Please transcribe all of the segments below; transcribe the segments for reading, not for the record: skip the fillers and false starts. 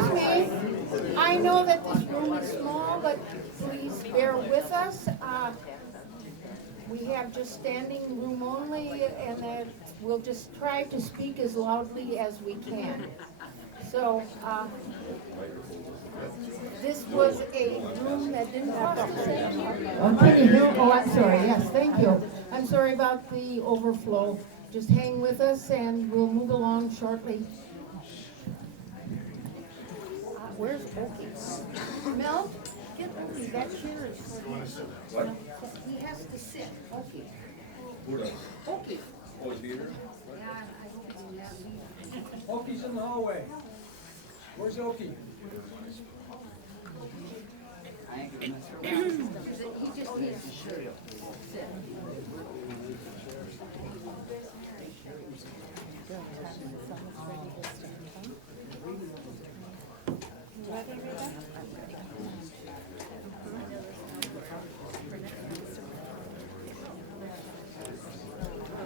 Excuse me, I know that this room is small, but please bear with us. We have just standing room only, and that we'll just try to speak as loudly as we can. So, this was a room that didn't cost us anything. Okay, oh, I'm sorry, yes, thank you. I'm sorry about the overflow. Just hang with us and we'll move along shortly. Where's Okie? Mel, get Okie, that chair is for him. What? He has to sit, Okie. Who does? Okie. Oh, is Peter? Yeah, I don't know that. Okie's in the hallway. Where's Okie? He just needs to sit.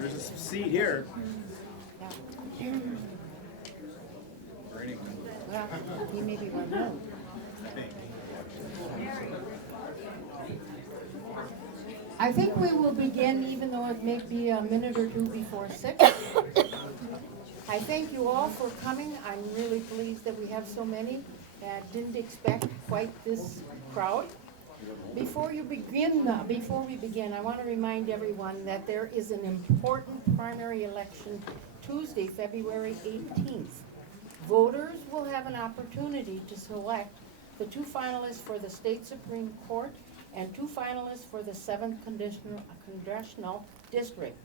There's a seat here. Well, he may be one home. I think we will begin, even though it may be a minute or two before 6. I thank you all for coming. I'm really pleased that we have so many. Didn't expect quite this crowd. Before we begin, I want to remind everyone that there is an important primary election Tuesday, February 18th. Voters will have an opportunity to select the 2 finalists for the State Supreme Court and 2 finalists for the 7th Congressional District.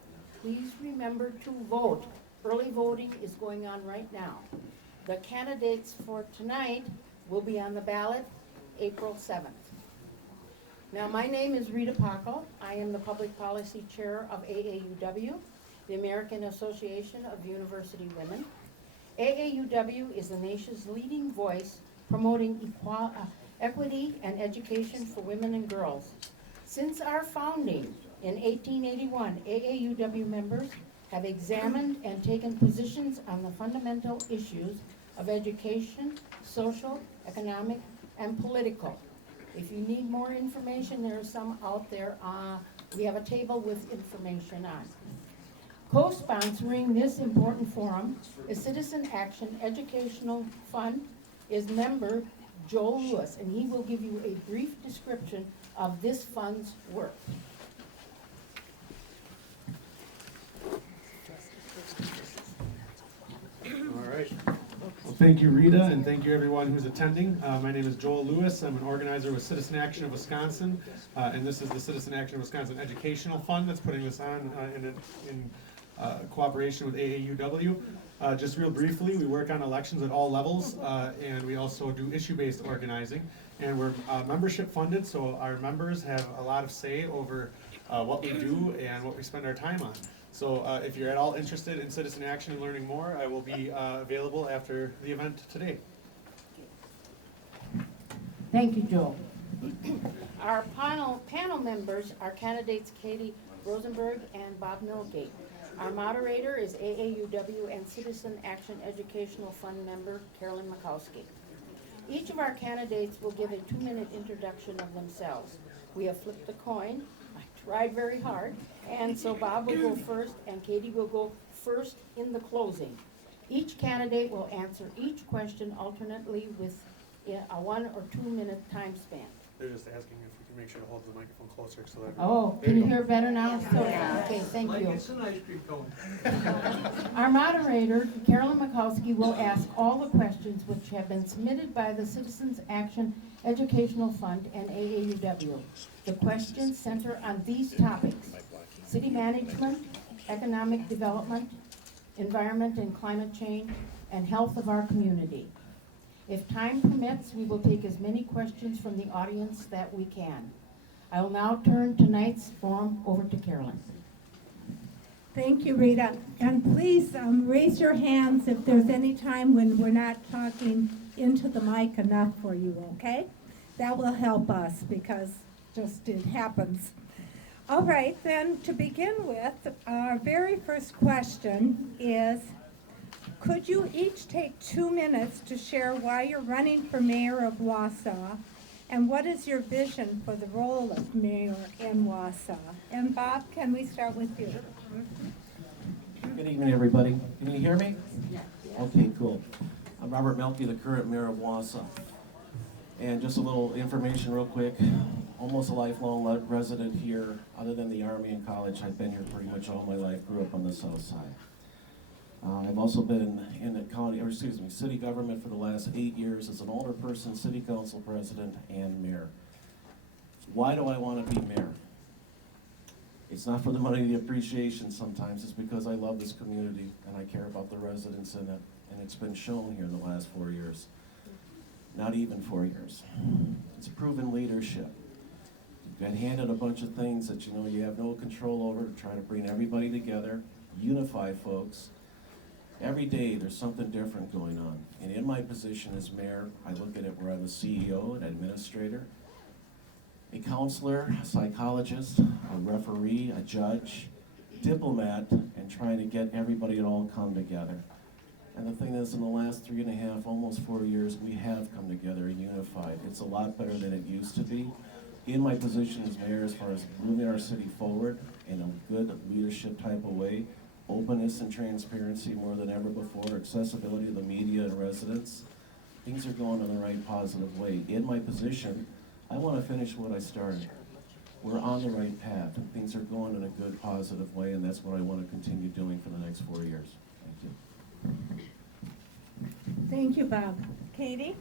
Please remember to vote. Early voting is going on right now. The candidates for tonight will be on the ballot April 7th. Now, my name is Rita Packel. I am the Public Policy Chair of AAUW, the American Association of University Women. AAUW is the nation's leading voice promoting equity and education for women and girls. Since our founding in 1881, AAUW members have examined and taken positions on the fundamental issues of education, social, economic, and political. If you need more information, there are some out there. We have a table with information on. Co-sponsoring this important forum is Citizen Action Educational Fund is member Joel Lewis, and he will give you a brief description of this fund's work. All right. Well, thank you, Rita, and thank you everyone who's attending. My name is Joel Lewis. I'm an organizer with Citizen Action of Wisconsin, and this is the Citizen Action of Wisconsin Educational Fund that's putting this on in cooperation with AAUW. Just real briefly, we work on elections at all levels, and we also do issue-based organizing. And we're membership funded, so our members have a lot of say over what we do and what we spend our time on. So if you're at all interested in citizen action and learning more, I will be available after the event today. Thank you, Joel. Our panel members are candidates Katie Rosenberg and Bob Milgate. Our moderator is AAUW and Citizen Action Educational Fund member Carolyn Makowski. Each of our candidates will give a 2-minute introduction of themselves. We have flipped the coin. I tried very hard. And so Bob will go first and Katie will go first in the closing. Each candidate will answer each question alternately with a 1 or 2 minute time span. They're just asking if we can make sure to hold the microphone closer so that. Oh, can you hear better now? So, okay, thank Like you. it's an ice cream cone. Our moderator, Carolyn Makowski, will ask all the questions which have been submitted by the Citizens Action Educational Fund and AAUW. The questions center on these topics: city management, economic development, environment and climate change, and health of our community. If time permits, we will take as many questions from the audience that we can. I will now turn tonight's forum over to Carolyn. Thank you, Rita. And please raise your hands if there's any time when we're not talking into the mic enough for you, okay? That will help us because just it happens. All right, then to begin with, our very first question is, Could you each take 2 minutes to share why you're running for mayor of Wausau, and what is your vision for the role of mayor in Wausau? And Bob, can we start with you? Good evening, everybody. Can you hear me? Yeah. Okay, cool. I'm Robert Melke, the current mayor of Wausau. And just a little information real quick. Almost a lifelong resident here, other than the Army and college. I've been here pretty much all my life, grew up on the south side. I've also been in the city government for the last 8 years as an older person, city council president, and mayor. Why do I want to be mayor? It's not for the money, the appreciation sometimes. It's because I love this community and I care about the residents in it. And it's been shown here in the last 4 years. Not even 4 years. It's proven leadership. You got handed a bunch of things that you have no control over, to try to bring everybody together, unify folks. Every day there's something different going on. And in my position as mayor, I look at it where I'm a CEO, an administrator, a counselor, a psychologist, a referee, a judge, diplomat, and trying to get everybody to all come together. And the thing is, in the last 3.5, almost 4 years, we have come together and unified. It's a lot better than it used to be. In my position as mayor, as far as moving our city forward in a good leadership type of way, openness and transparency more than ever before, accessibility to the media and residents, things are going in the right positive way. In my position, I want to finish what I started. We're on the right path. Things are going in a good, positive way, and that's what I want to continue doing for the next 4 years. Thank you. Thank you, Bob. Katie?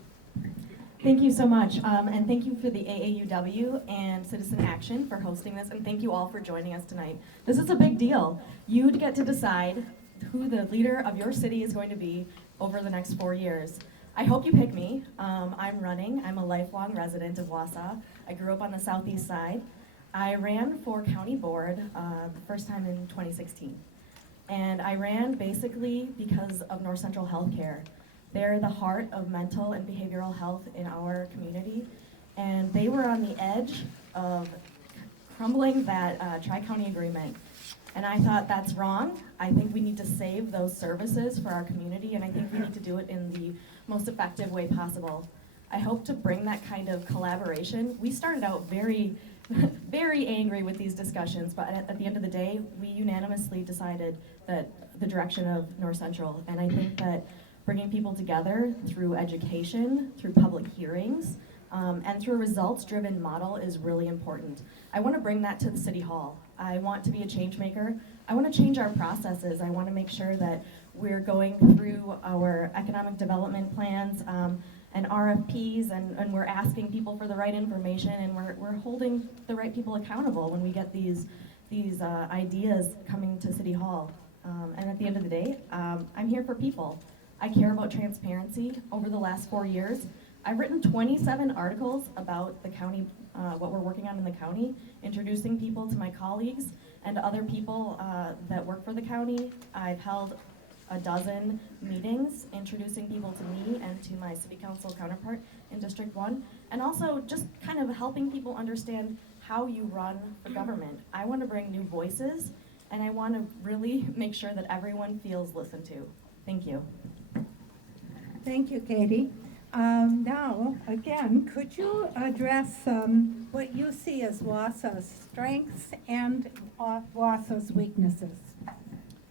Thank you so much, and thank you for the AAUW and Citizen Action for hosting this, and thank you all for joining us tonight. This is a big deal. You get to decide who the leader of your city is going to be over the next 4 years. I hope you pick me. I'm running. I'm a lifelong resident of Wausau. I grew up on the southeast side. I ran for county board the first time in 2016. And I ran basically because of North Central Healthcare. They're the heart of mental and behavioral health in our community. And they were on the edge of crumbling that tri-county agreement. And I thought, that's wrong. I think we need to save those services for our community, and I think we need to do it in the most effective way possible. I hope to bring that kind of collaboration. We started out very, very angry with these discussions, but at the end of the day, we unanimously decided that the direction of North Central. And I think that bringing people together through education, through public hearings, and through a results-driven model is really important. I want to bring that to the City Hall. I want to be a change maker. I want to change our processes. I want to make sure that we're going through our economic development plans and RFPs, and we're asking people for the right information, and we're holding the right people accountable when we get these ideas coming to City Hall. And at the end of the day, I'm here for people. I care about transparency. Over the last 4 years, I've written 27 articles about the county, what we're working on in the county, introducing people to my colleagues and other people that work for the county. I've held a dozen meetings introducing people to me and to my city council counterpart in District 1, and also just kind of helping people understand how you run for government. I want to bring new voices, and I want to really make sure that everyone feels listened to. Thank you. Thank you, Katie. Now, again, could you address what you see as Wausau's strengths and Wausau's weaknesses?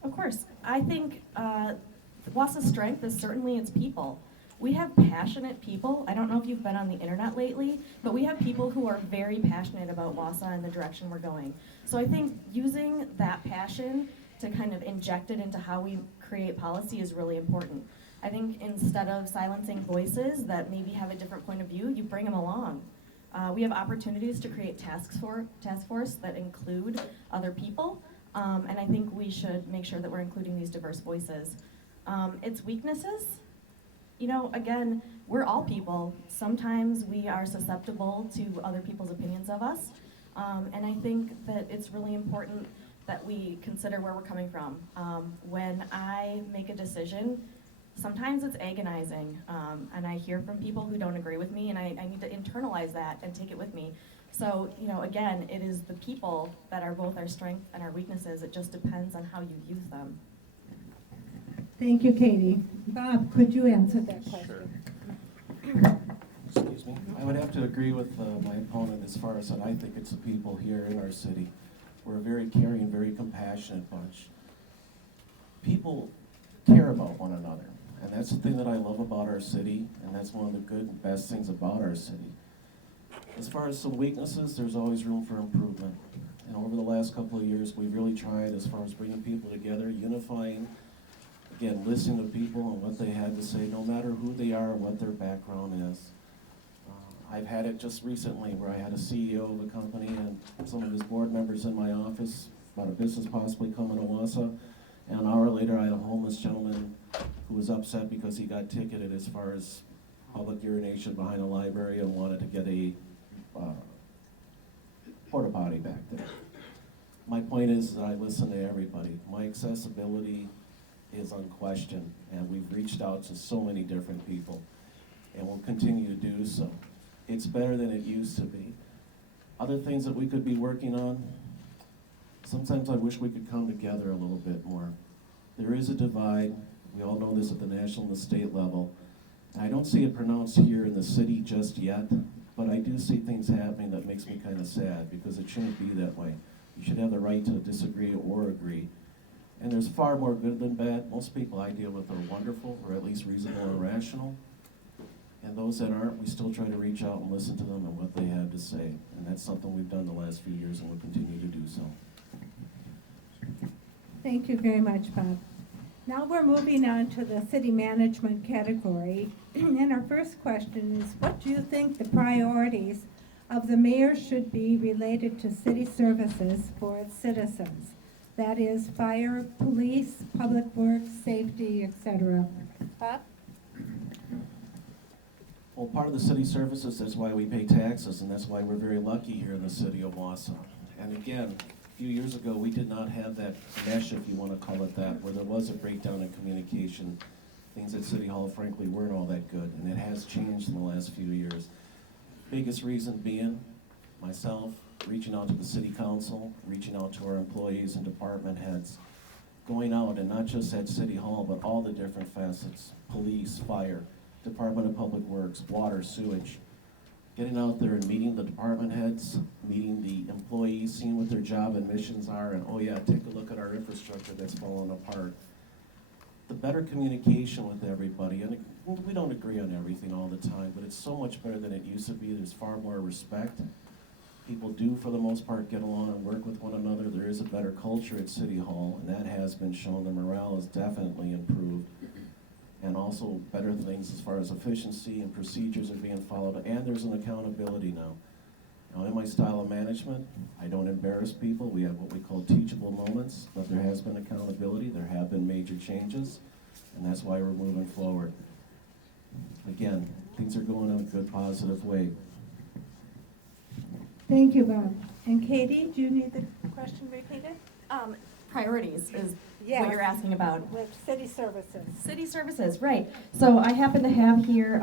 Of course. I think Wausau's strength is certainly its people. We have passionate people. I don't know if you've been on the internet lately, but we have people who are very passionate about Wausau and the direction we're going. So I think using that passion to kind of inject it into how we create policy is really important. I think instead of silencing voices that maybe have a different point of view, you bring them along. We have opportunities to create task force that include other people, and I think we should make sure that we're including these diverse voices. Its weaknesses, again, we're all people. Sometimes we are susceptible to other people's opinions of us, and I think that it's really important that we consider where we're coming from. When I make a decision, sometimes it's agonizing, and I hear from people who don't agree with me, and I need to internalize that and take it with me. So, again, it is the people that are both our strengths and our weaknesses. It just depends on how you use them. Thank you, Katie. Bob, could you answer that question? Excuse me. I would have to agree with my opponent as far as that I think it's the people here in our city. We're a very caring, very compassionate bunch. People care about one another, and that's the thing that I love about our city, and that's one of the good and best things about our city. As far as some weaknesses, there's always room for improvement. And over the last couple of years, we've really tried as far as bringing people together, unifying, again, listening to people and what they had to say, no matter who they are, what their background is. I've had it just recently where I had a CEO of a company and some of his board members in my office about a business possibly coming to Wausau. And an hour later, I had a homeless gentleman who was upset because he got ticketed as far as public urination behind a library and wanted to get a porta potty back there. My point is that I listen to everybody. My accessibility is unquestioned, and we've reached out to so many different people, and we'll continue to do so. It's better than it used to be. Other things that we could be working on, sometimes I wish we could come together a little bit more. There is a divide. We all know this at the national and the state level. I don't see it pronounced here in the city just yet, but I do see things happening that makes me kind of sad, because it shouldn't be that way. You should have the right to disagree or agree. And there's far more good than bad. Most people I deal with are wonderful, or at least reasonable and rational. And those that aren't, we still try to reach out and listen to them and what they have to say. And that's something we've done the last few years, and we'll continue to do so. Thank you very much, Bob. Now we're moving on to the city management category. And our first question is, what do you think the priorities of the mayor should be related to city services for its citizens? That is fire, police, public works, safety, etc. Bob? Well, part of the city services, that's why we pay taxes, and that's why we're very lucky here in the city of Wausau. And again, a few years ago, we did not have that mesh, if you want to call it that, where there was a breakdown in communication. Things at City Hall, frankly, weren't all that good, and it has changed in the last few years. Biggest reason being, myself, reaching out to the city council, reaching out to our employees and department heads, going out, and not just at City Hall, but all the different facets, police, fire, Department of Public Works, water, sewage, getting out there and meeting the department heads, meeting the employees, seeing what their job and missions are, and oh yeah, take a look at our infrastructure that's falling apart. The better communication with everybody, and we don't agree on everything all the time, but it's so much better than it used to be. There's far more respect. People do, for the most part, get along and work with one another. There is a better culture at City Hall, and that has been shown. The morale has definitely improved. And also better things as far as efficiency and procedures are being followed, and there's an accountability now. Now, in my style of management, I don't embarrass people. We have what we call teachable moments, but there has been accountability. There have been major changes, and that's why we're moving forward. Again, things are going in a good, positive way. Thank you, Bob. And Katie, do you need the question repeated? Priorities is Yes. what you're asking about. With city services. City services, right. So I happen to have here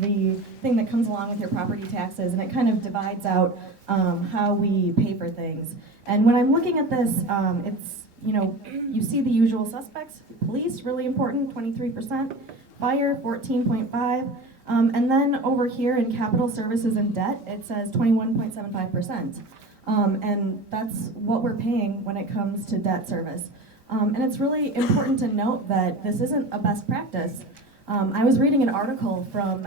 the thing that comes along with your property taxes, and it kind of divides out how we pay for things. And when I'm looking at this, it's, you know, you see the usual suspects. Police, really important, 23%. Fire, 14.5%. And then over here in capital services and debt, it says 21.75%. And that's what we're paying when it comes to debt service. And it's really important to note that this isn't a best practice. I was reading an article from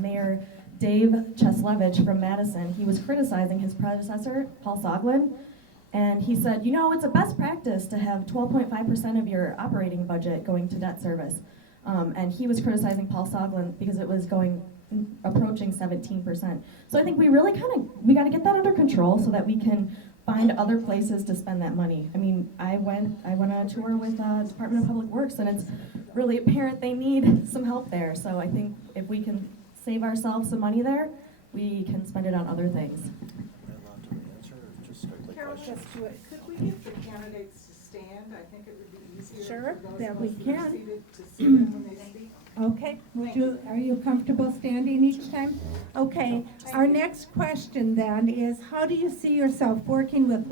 Mayor Dave Cheslevich from Madison. He was criticizing his predecessor, Paul Soglin, and he said, you know, it's a best practice to have 12.5% of your operating budget going to debt service. And he was criticizing Paul Soglin because it was approaching 17%. So I think we really we got to get that under control so that we can find other places to spend that money. I mean, I went on a tour with Department of Public Works, and it's really apparent they need some help there. So I think if we can save ourselves some money there, we can spend it on other things. Carol, just do it. Could we get the candidates to stand? I think it would be easier Sure, for those that of we us who are can. seated to see them when they speak. Okay, are you comfortable standing each time? Okay, our next question then is, how do you see yourself working with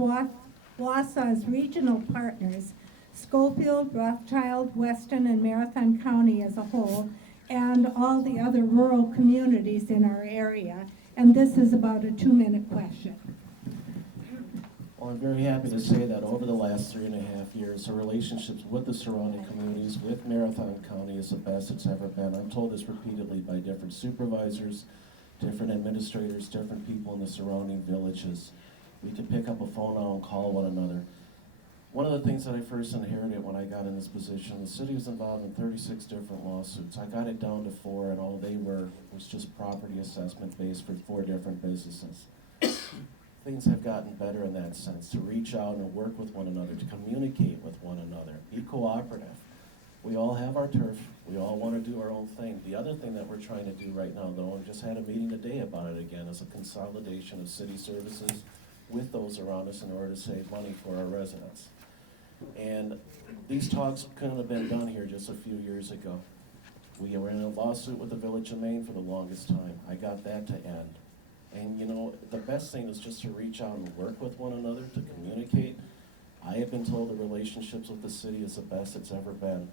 Wausau's regional partners Schofield, Rothschild, Weston, and Marathon County as a whole, and all the other rural communities in our area. And this is about a 2-minute question. Well, I'm very happy to say that over the last 3.5 years, our relationships with the surrounding communities, with Marathon County, is the best it's ever been. I'm told this repeatedly by different supervisors, different administrators, different people in the surrounding villages. We can pick up a phone now and call one another. One of the things that I first inherited when I got in this position, the city was involved in 36 different lawsuits. I got it down to 4, and all they were was just property assessment based for 4 different businesses. Things have gotten better in that sense, to reach out and work with one another, to communicate with one another, be cooperative. We all have our turf. We all want to do our own thing. The other thing that we're trying to do right now, though, and just had a meeting today about it again, is a consolidation of city services with those around us in order to save money for our residents. And these talks couldn't have been done here just a few years ago. We were in a lawsuit with the Village of Maine for the longest time. I got that to end. And you know, the best thing is just to reach out and work with one another, to communicate. I have been told the relationships with the city is the best it's ever been.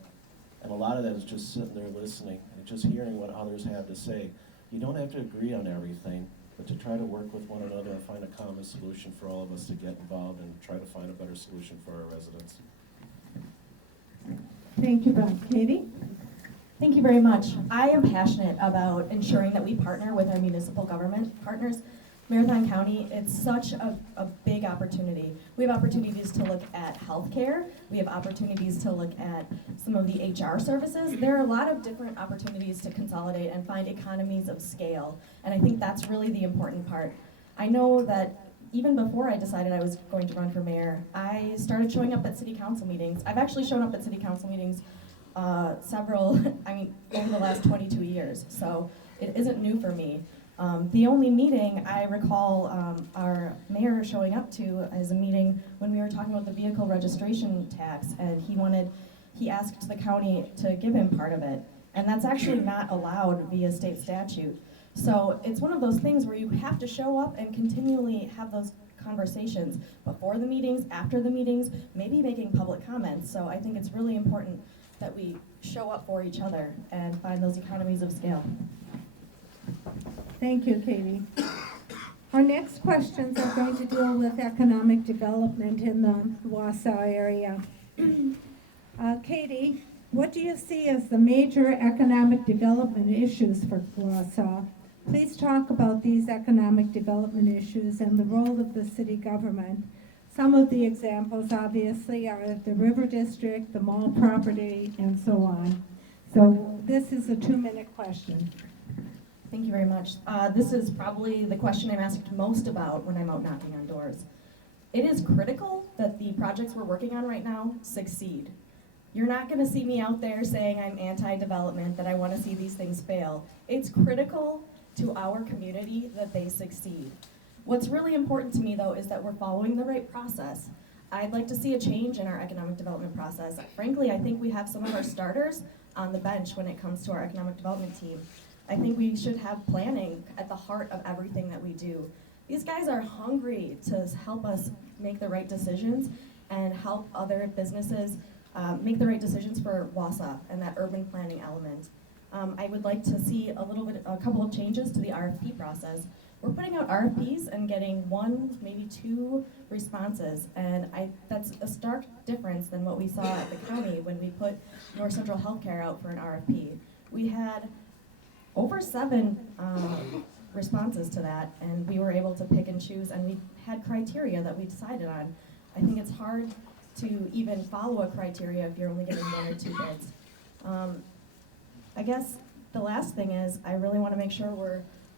And a lot of that is just sitting there listening and just hearing what others have to say. You don't have to agree on everything, but to try to work with one another and find a common solution for all of us to get involved and try to find a better solution for our residents. Thank you, Bob. Katie? Thank you very much. I am passionate about ensuring that we partner with our municipal government partners. Marathon County, it's such a big opportunity. We have opportunities to look at healthcare. We have opportunities to look at some of the HR services. There are a lot of different opportunities to consolidate and find economies of scale. And I think that's really the important part. I know that even before I decided I was going to run for mayor, I started showing up at city council meetings. I've actually shown up at city council meetings over the last 22 years. So it isn't new for me. The only meeting I recall our mayor showing up to is a meeting when we were talking about the vehicle registration tax, and he asked the county to give him part of it. And that's actually not allowed via state statute. So it's one of those things where you have to show up and continually have those conversations before the meetings, after the meetings, maybe making public comments. So I think it's really important that we show up for each other and find those economies of scale. Thank you, Katie. Our next questions are going to deal with economic development in the Wausau area. Katie, what do you see as the major economic development issues for Wausau? Please talk about these economic development issues and the role of the city government. Some of the examples, obviously, are the River District, the mall property, and so on. So this is a 2-minute question. Thank you very much. This is probably the question I'm asked most about when I'm out knocking on doors. It is critical that the projects we're working on right now succeed. You're not going to see me out there saying I'm anti-development, that I want to see these things fail. It's critical to our community that they succeed. What's really important to me, though, is that we're following the right process. I'd like to see a change in our economic development process. Frankly, I think we have some of our starters on the bench when it comes to our economic development team. I think we should have planning at the heart of everything that we do. These guys are hungry to help us make the right decisions and help other businesses make the right decisions for Wausau and that urban planning element. I would like to see a couple of changes to the RFP process. We're putting out RFPs and getting 1, maybe 2 responses, and that's a stark difference than what we saw at the county when we put North Central Healthcare out for an RFP. We had over 7 responses to that, and we were able to pick and choose, and we had criteria that we decided on. I think it's hard to even follow a criteria if you're only getting 1 or 2 bids. I guess the last thing is I really want to make sure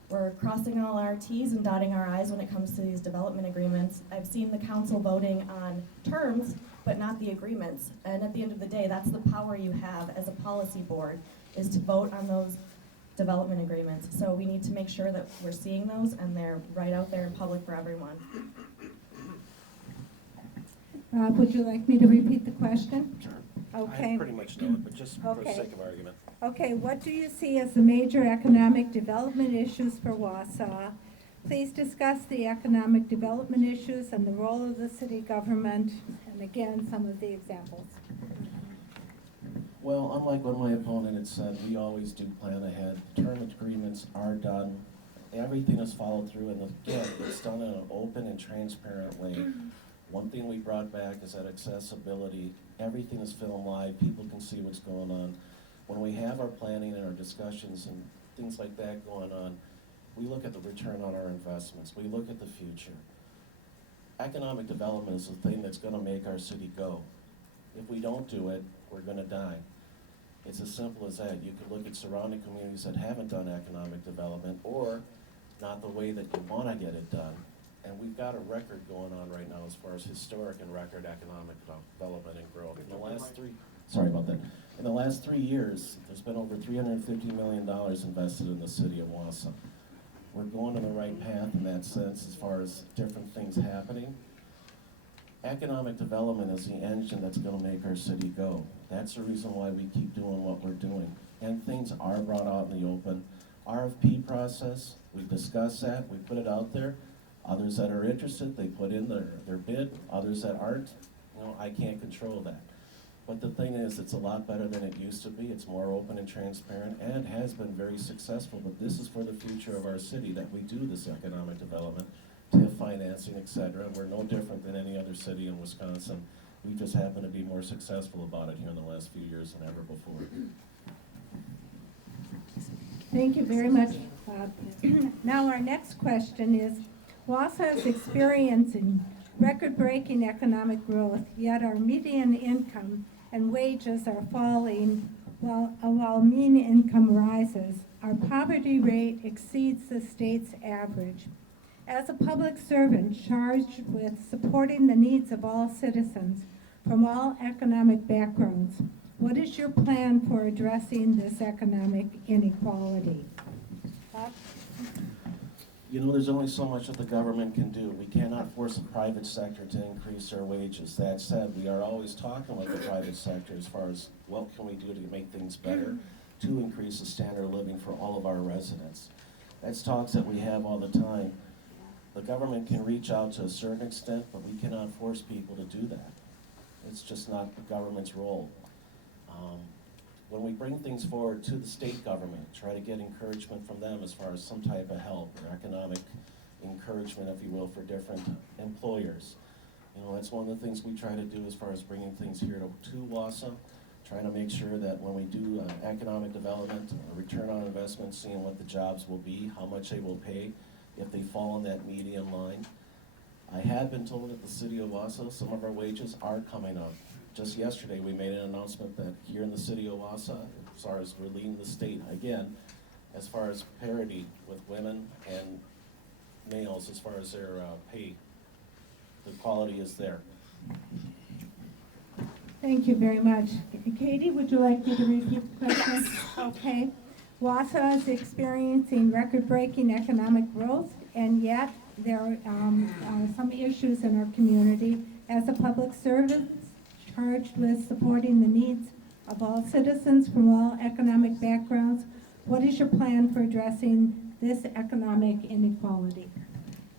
we're crossing all our T's and dotting our I's when it comes to these development agreements. I've seen the council voting on terms, but not the agreements. And at the end of the day, that's the power you have as a policy board, is to vote on those development agreements. So we need to make sure that we're seeing those and they're right out there in public for everyone. Would you like me to repeat the question? Sure. Okay. I pretty much know it, but just for the Okay. sake of argument. Okay, what do you see as the major economic development issues for Wausau? Please discuss the economic development issues and the role of the city government, and again, some of the examples. Well, unlike what my opponent had said, we always do plan ahead. Term agreements are done. Everything is followed through, and again, it's done in an open and transparent way. One thing we brought back is that accessibility. Everything is filmed live. People can see what's going on. When we have our planning and our discussions and things like that going on, we look at the return on our investments. We look at the future. Economic development is the thing that's gonna make our city go. If we don't do it, we're gonna die. It's as simple as that. You could look at surrounding communities that haven't done economic development or not the way that you wanna get it done. And we've got a record going on right now as far as historic and record economic development and growth. In the last in the last 3 years, there's been over $350 million invested in the city of Wausau. We're going in the right path in that sense as far as different things happening. Economic development is the engine that's gonna make our city go. That's the reason why we keep doing what we're doing. And things are brought out in the open. RFP process, we discuss that, we put it out there. Others that are interested, they put in their bid. Others that aren't, I can't control that. But the thing is, it's a lot better than it used to be. It's more open and transparent, and it has been very successful. But this is for the future of our city, that we do this economic development, TIF financing, etc. We're no different than any other city in Wisconsin. We just happen to be more successful about it here in the last few years than ever before. Thank you very much, Bob. Now our next question is, Wausau is experiencing record-breaking economic growth, yet our median income and wages are falling while mean income rises. Our poverty rate exceeds the state's average. As a public servant charged with supporting the needs of all citizens from all economic backgrounds, what is your plan for addressing this economic inequality? Bob? There's only so much that the government can do. We cannot force the private sector to increase their wages. That said, we are always talking with the private sector as far as what can we do to make things better to increase the standard of living for all of our residents. That's talks that we have all the time. The government can reach out to a certain extent, but we cannot force people to do that. It's just not the government's role. When we bring things forward to the state government, try to get encouragement from them as far as some type of help or economic encouragement, if you will, for different employers. That's one of the things we try to do as far as bringing things here to Wausau, trying to make sure that when we do economic development, a return on investment, seeing what the jobs will be, how much they will pay, if they fall in that median line. I have been told at the city of Wausau, some of our wages are coming up. Just yesterday, we made an announcement that here in the city of Wausau, as far as we're leading the state, again, as far as parity with women and males, as far as their pay, the quality is there. Thank you very much. Katie, would you like me to repeat the question? Okay. Wausau is experiencing record-breaking economic growth, and yet there are some issues in our community. As a public servant, charged with supporting the needs of all citizens from all economic backgrounds, what is your plan for addressing this economic inequality?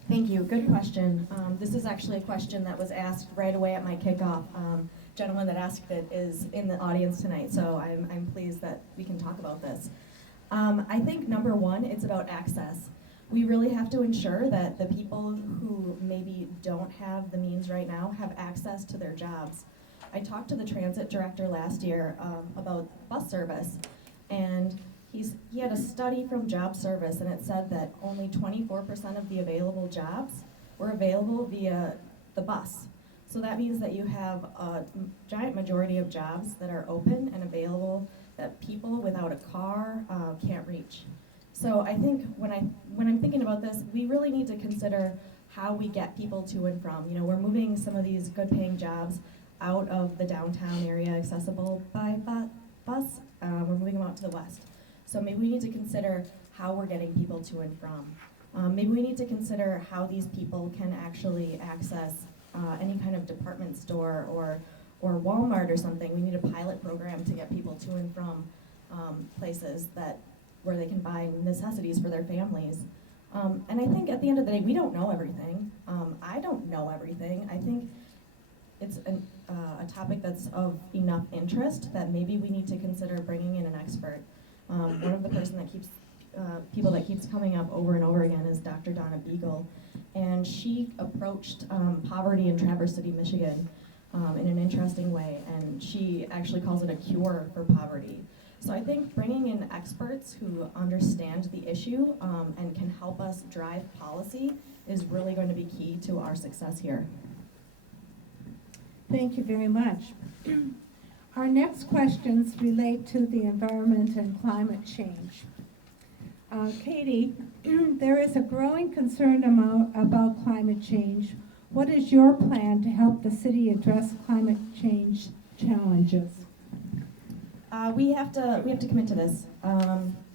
Thank you. Good question. This is actually a question that was asked right away at my kickoff. Gentleman that asked it is in the audience tonight, so I'm pleased that we can talk about this. I think number one, it's about access. We really have to ensure that the people who maybe don't have the means right now have access to their jobs. I talked to the transit director last year about bus service, and he had a study from Job Service, and it said that only 24% of the available jobs were available via the bus. So that means that you have a giant majority of jobs that are open and available that people without a car can't reach. So I think when I'm thinking about this, we really need to consider how we get people to and from. We're moving some of these good-paying jobs out of the downtown area accessible by bus. We're moving them out to the west. So maybe we need to consider how we're getting people to and from. Maybe we need to consider how these people can actually access any kind of department store or Walmart or something. We need a pilot program to get people to and from places where they can buy necessities for their families. And I think at the end of the day, we don't know everything. I don't know everything. I think it's a topic that's of enough interest that maybe we need to consider bringing in an expert. One of the people that keeps coming up over and over again is Dr. Donna Beagle, and she approached poverty in Traverse City, Michigan in an interesting way, and she actually calls it a cure for poverty. So I think bringing in experts who understand the issue and can help us drive policy is really going to be key to our success here. Thank you very much. Our next questions relate to the environment and climate change. Katie, there is a growing concern about climate change. What is your plan to help the city address climate change challenges? We have to commit to this.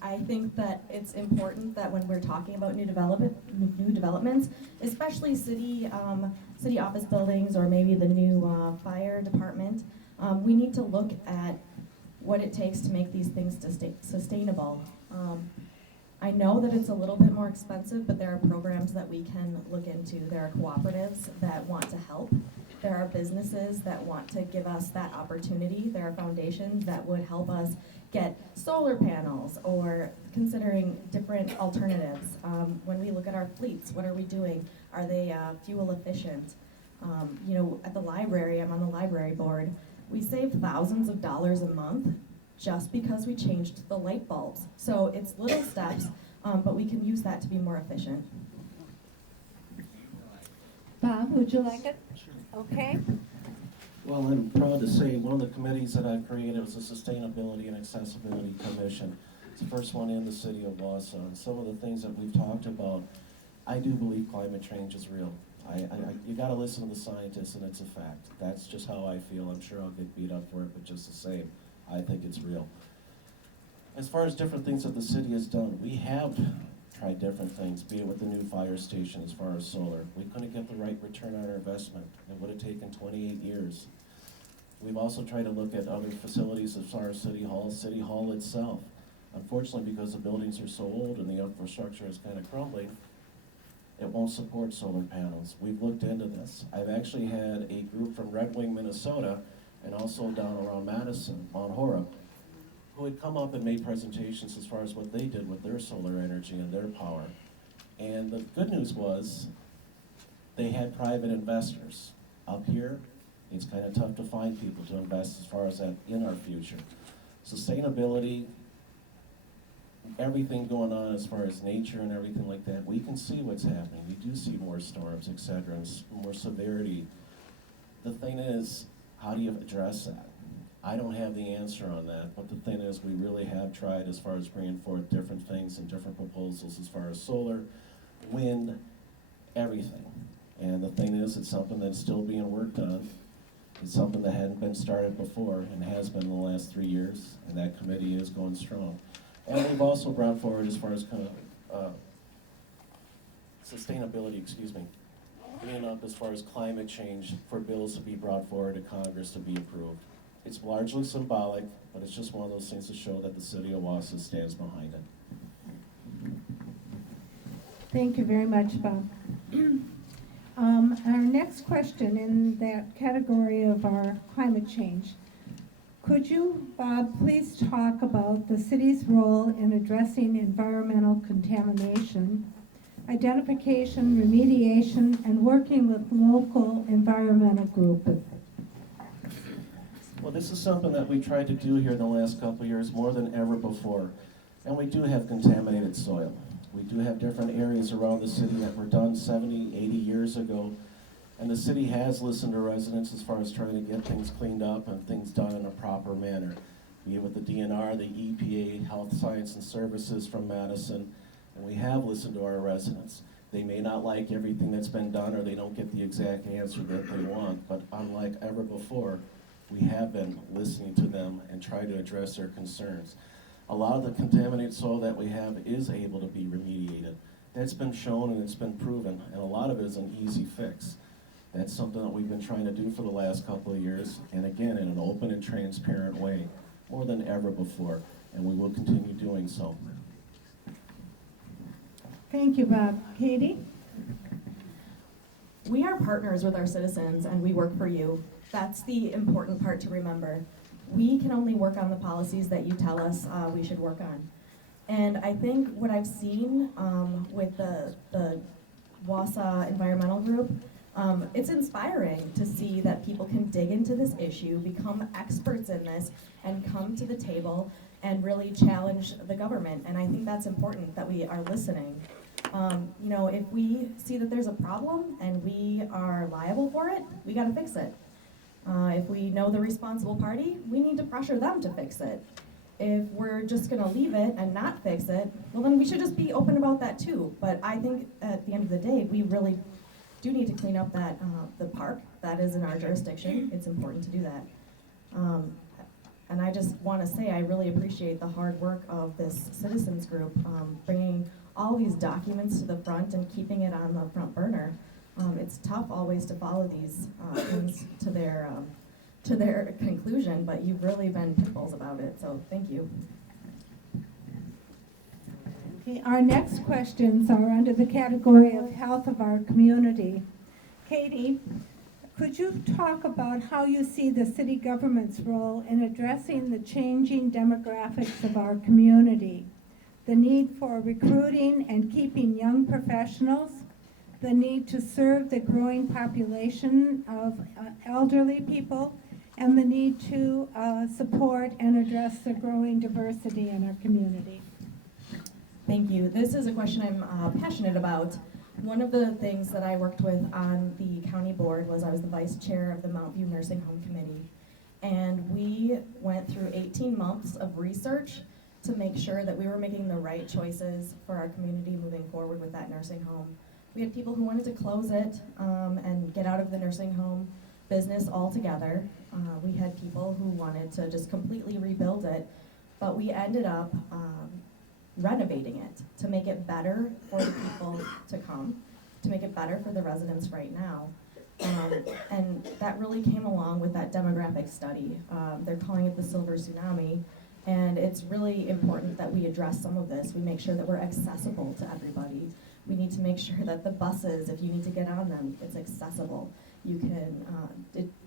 I think that it's important that when we're talking about new developments, especially city office buildings or maybe the new fire department, we need to look at what it takes to make these things sustainable. I know that it's a little bit more expensive, but there are programs that we can look into. There are cooperatives that want to help. There are businesses that want to give us that opportunity. There are foundations that would help us get solar panels or considering different alternatives. When we look at our fleets, what are we doing? Are they fuel efficient? At the library, I'm on the library board, we save thousands of dollars a month just because we changed the light bulbs. So it's little steps, but we can use that to be more efficient. Bob, would you like it? Okay. Well, I'm proud to say one of the committees that I've created was the Sustainability and Accessibility Commission. It's the first one in the city of Wausau. And some of the things that we've talked about, I do believe climate change is real. You gotta listen to the scientists, and it's a fact. That's just how I feel. I'm sure I'll get beat up for it, but just the same, I think it's real. As far as different things that the city has done, we have tried different things, be it with the new fire station as far as solar. We couldn't get the right return on our investment. It would have taken 28 years. We've also tried to look at other facilities as far as City Hall itself. Unfortunately, because the buildings are so old and the infrastructure is kind of crumbling, it won't support solar panels. We've looked into this. I've actually had a group from Red Wing, Minnesota, and also down around Madison, Mount Horeb, who had come up and made presentations as far as what they did with their solar energy and their power. And the good news was they had private investors. Up here, it's kind of tough to find people to invest as far as that in our future. Sustainability, everything going on as far as nature and everything like that, we can see what's happening. We do see more storms, et cetera, and more severity. The thing is, how do you address that? I don't have the answer on that, but the thing is, we really have tried as far as bringing forth different things and different proposals as far as solar, wind, everything. And the thing is, it's something that's still being worked on. It's something that hadn't been started before and has been in the last 3 years, and that committee is going strong. And we've also brought forward as far as kind of sustainability, bringing up as far as climate change for bills to be brought forward to Congress to be approved. It's largely symbolic, but it's just one of those things to show that the city of Wausau stands behind it. Thank you very much, Bob. Our next question in that category of our climate change. Could you, Bob, please talk about the city's role in addressing environmental contamination, identification, remediation, and working with local environmental groups? Well, this is something that we tried to do here in the last couple of years more than ever before. And we do have contaminated soil. We do have different areas around the city that were done 70, 80 years ago. And the city has listened to residents as far as trying to get things cleaned up and things done in a proper manner. Be it with the DNR, the EPA, Health Science and Services from Madison, and we have listened to our residents. They may not like everything that's been done, or they don't get the exact answer that they want, but unlike ever before, we have been listening to them and try to address their concerns. A lot of the contaminated soil that we have is able to be remediated. That's been shown and it's been proven, and a lot of it is an easy fix. That's something that we've been trying to do for the last couple of years, and again, in an open and transparent way, more than ever before, and we will continue doing so. Thank you, Bob. Katie? We are partners with our citizens and we work for you. That's the important part to remember. We can only work on the policies that you tell us we should work on. And I think what I've seen with the Wausau Environmental Group, it's inspiring to see that people can dig into this issue, become experts in this, and come to the table and really challenge the government. And I think that's important that we are listening. You know, if we see that there's a problem and we are liable for it, we gotta fix it. If we know the responsible party, we need to pressure them to fix it. If we're just gonna leave it and not fix it, well then we should just be open about that too. But I think at the end of the day, we really do need to clean up that, the park. That is in our jurisdiction. It's important to do that. And I just wanna say I really appreciate the hard work of this citizens group, bringing all these documents to the front and keeping it on the front burner. It's tough always to follow these things to their conclusion, but you've really been pitbulls about it, so thank you. Okay, our next questions are under the category of health of our community. Katie, could you talk about how you see the city government's role in addressing the changing demographics of our community? The need for recruiting and keeping young professionals, the need to serve the growing population of elderly people, and the need to support and address the growing diversity in our community. Thank you. This is a question I'm passionate about. One of the things that I worked with on the county board was I was the vice chair of the Mount View Nursing Home Committee. And we went through 18 months of research to make sure that we were making the right choices for our community moving forward with that nursing home. We had people who wanted to close it and get out of the nursing home business altogether. We had people who wanted to just completely rebuild it, but we ended up renovating it to make it better for the people to come, to make it better for the residents right now. And that really came along with that demographic study. They're calling it the silver tsunami, and it's really important that we address some of this. We make sure that we're accessible to everybody. We need to make sure that the buses, if you need to get on them, it's accessible. You can,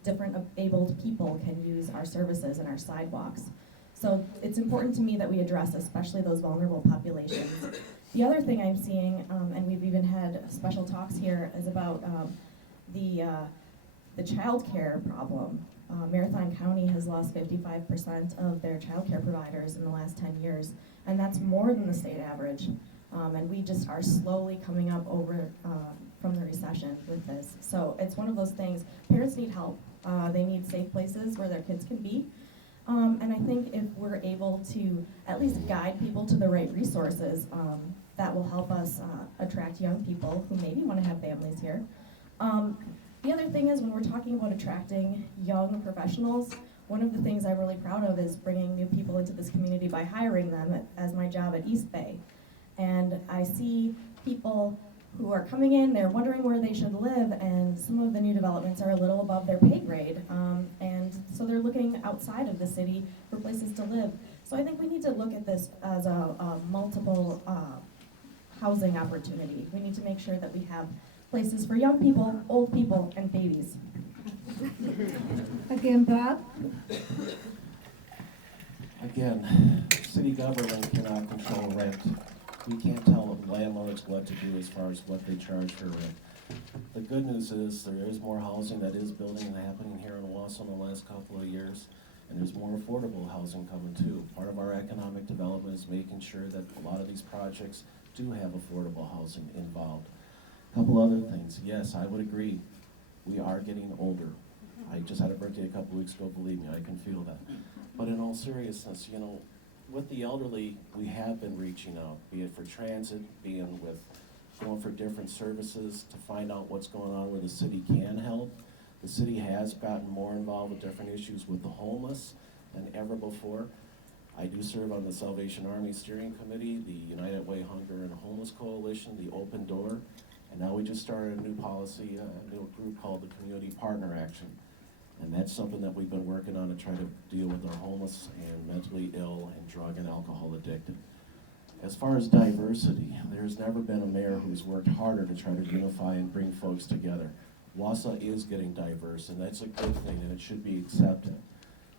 different abled people can use our services and our sidewalks. So it's important to me that we address especially those vulnerable populations. The other thing I'm seeing, and we've even had special talks here, is about the child care problem. Marathon County has lost 55% of their child care providers in the last 10 years, and that's more than the state average. And we just are slowly coming up over from the recession with this. So it's one of those things, parents need help. They need safe places where their kids can be. And I think if we're able to at least guide people to the right resources, that will help us attract young people who maybe want to have families here. The other thing is when we're talking about attracting young professionals, one of the things I'm really proud of is bringing new people into this community by hiring them as my job at East Bay. And I see people who are coming in, they're wondering where they should live, and some of the new developments are a little above their pay grade. And so they're looking outside of the city for places to live. So I think we need to look at this as a multiple housing opportunity. We need to make sure that we have places for young people, old people, and babies. Again, Bob? Again, city government cannot control rent. We can't tell landlords what to do as far as what they charge for rent. The good news is there is more housing that is building and happening here in Wausau in the last couple of years, and there's more affordable housing coming too. Part of our economic development is making sure that a lot of these projects do have affordable housing involved. A couple other things. Yes, I would agree. We are getting older. I just had a birthday a couple weeks ago, believe me, I can feel that. But in all seriousness, you know, with the elderly, we have been reaching out, be it for transit, being with going for different services to find out what's going on where the city can help. The city has gotten more involved with different issues with the homeless than ever before. I do serve on the Salvation Army Steering Committee, the United Way Hunger and Homeless Coalition, the Open Door, and now we just started a new policy, a new group called the Community Partner Action. And that's something that we've been working on to try to deal with our homeless and mentally ill and drug and alcohol addicted. As far as diversity, there's never been a mayor who's worked harder to try to unify and bring folks together. Wausau is getting diverse, and that's a good thing, and it should be accepted.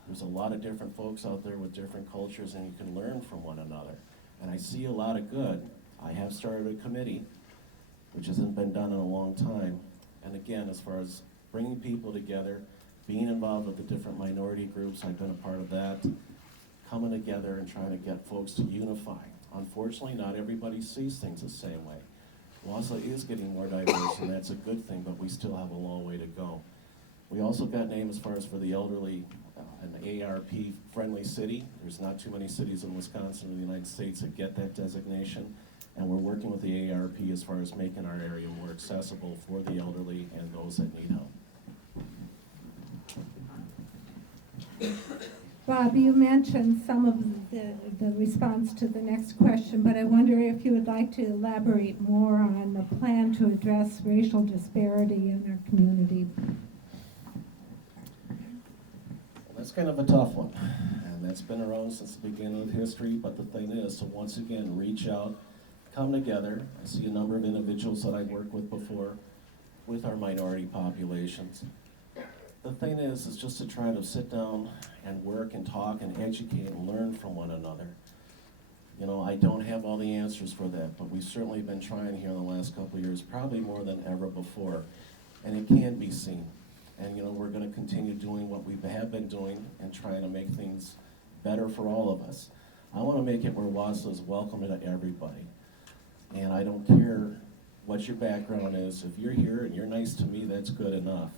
There's a lot of different folks out there with different cultures, and you can learn from one another. And I see a lot of good. I have started a committee, which hasn't been done in a long time. And again, as far as bringing people together, being involved with the different minority groups, I've been a part of that, coming together and trying to get folks to unify. Unfortunately, not everybody sees things the same way. Wausau is getting more diverse, and that's a good thing, but we still have a long way to go. We also got named as far as for the elderly, an ARP-friendly city. There's not too many cities in Wisconsin or the United States that get that designation, and we're working with the ARP as far as making our area more accessible for the elderly and those that need help. Bob, you mentioned some of the response to the next question, but I wonder if you would like to elaborate more on the plan to address racial disparity in our community. Well, that's kind of a tough one, and that's been around since the beginning of history, but the thing is to once again reach out, come together. I see a number of individuals that I've worked with before with our minority populations. The thing is just to try to sit down and work and talk and educate and learn from one another. You know, I don't have all the answers for that, but we've certainly been trying here in the last couple of years, probably more than ever before, and it can be seen. And you know, we're going to continue doing what we have been doing and trying to make things better for all of us. I want to make it where Wausau is welcome to everybody. And I don't care what your background is. If you're here and you're nice to me, that's good enough.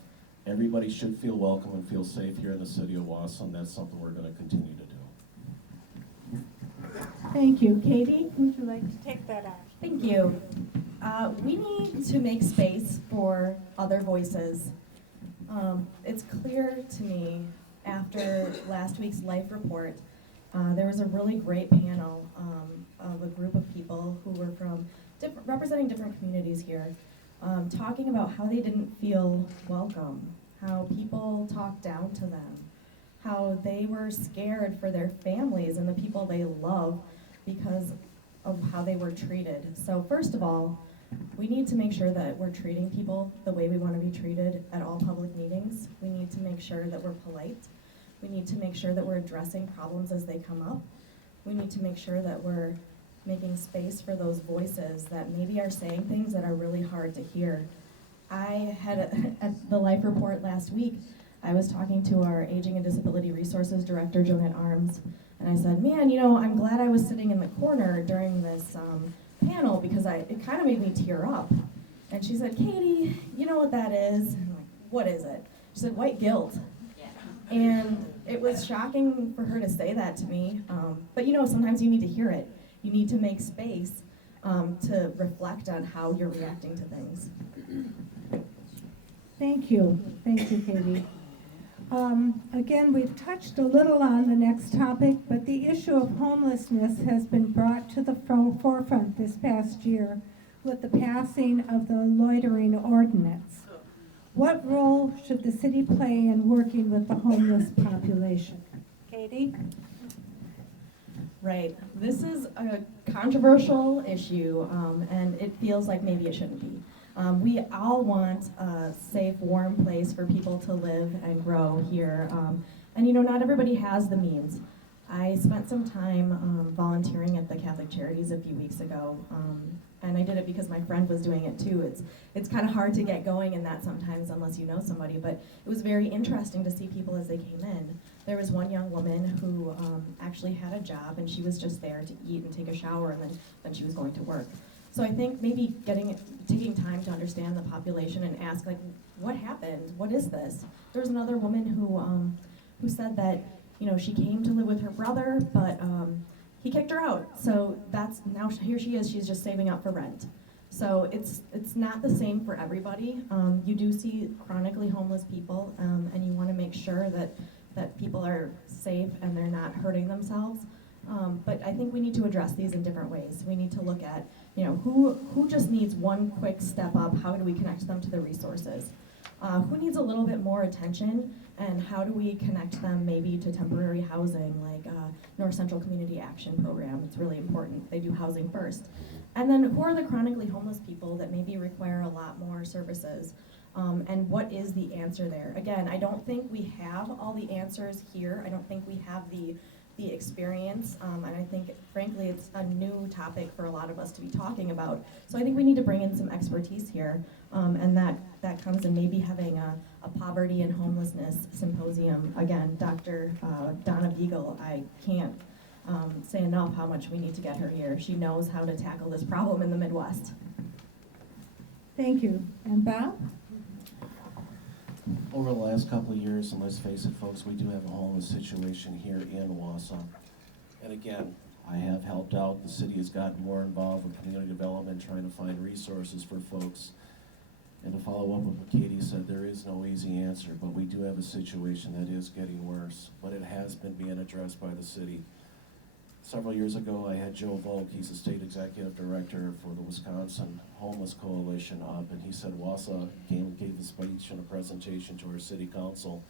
Everybody should feel welcome and feel safe here in the city of Wausau, and that's something we're going to continue to do. Thank you. Katie, would you like to take that on? Thank you. We need to make space for other voices. It's clear to me after last week's life report, there was a really great panel of a group of people who were from representing different communities here, talking about how they didn't feel welcome, how people talked down to them, how they were scared for their families and the people they love because of how they were treated. So first of all, we need to make sure that we're treating people the way we want to be treated at all public meetings. We need to make sure that we're polite. We need to make sure that we're addressing problems as they come up. We need to make sure that we're making space for those voices that maybe are saying things that are really hard to hear. I had at the life report last week, I was talking to our Aging and Disability Resources Director, Jonette Arms, and I said, man, you know, I'm glad I was sitting in the corner during this panel because it kind of made me tear up. And she said, Katie, you know what that is? And I'm like, what is it? She said, white guilt. And it was shocking for her to say that to me, but you know, sometimes you need to hear it. You need to make space to reflect on how you're reacting to things. Thank you, Katie. Again, we've touched a little on the next topic, but the issue of homelessness has been brought to the forefront this past year with the passing of the loitering ordinance. What role should the city play in working with the homeless population? Katie? Right. This is a controversial issue, and it feels like maybe it shouldn't be. We all want a safe, warm place for people to live and grow here. And you know, not everybody has the means. I spent some time volunteering at the Catholic Charities a few weeks ago, and I did it because my friend was doing it too. It's kind of hard to get going in that sometimes unless you know somebody, but it was very interesting to see people as they came in. There was one young woman who actually had a job, and she was just there to eat and take a shower, and then she was going to work. So I think maybe taking time to understand the population and ask, like, what happened? What is this? There was another woman who said that, you know, she came to live with her brother, but he kicked her out. So now here she is. She's just saving up for rent. So it's not the same for everybody. You do see chronically homeless people, and you want to make sure that people are safe and they're not hurting themselves. But I think we need to address these in different ways. We need to look at, you know, who just needs one quick step up? How do we connect them to the resources? Who needs a little bit more attention, and how do we connect them maybe to temporary housing, like North Central Community Action Program? It's really important. They do housing first. And then who are the chronically homeless people that maybe require a lot more services? And what is the answer there? Again, I don't think we have all the answers here. I don't think we have the experience, and I think, frankly, it's a new topic for a lot of us to be talking about. So I think we need to bring in some expertise here, and that comes in maybe having a poverty and homelessness symposium. Again, Dr. Donna Beagle, I can't say enough how much we need to get her here. She knows how to tackle this problem in the Midwest. Thank you. And Bob? Over the last couple of years, and let's face it, folks, we do have a homeless situation here in Wausau. And again, I have helped out. The city has gotten more involved with community development, trying to find resources for folks. And to follow up with what Katie said, there is no easy answer, but we do have a situation that is getting worse. But it has been being addressed by the city. Several years ago, I had Joe Volk, he's the state executive director for the Wisconsin Homeless Coalition up, and he said Wausau came and gave a speech and a presentation to our city council,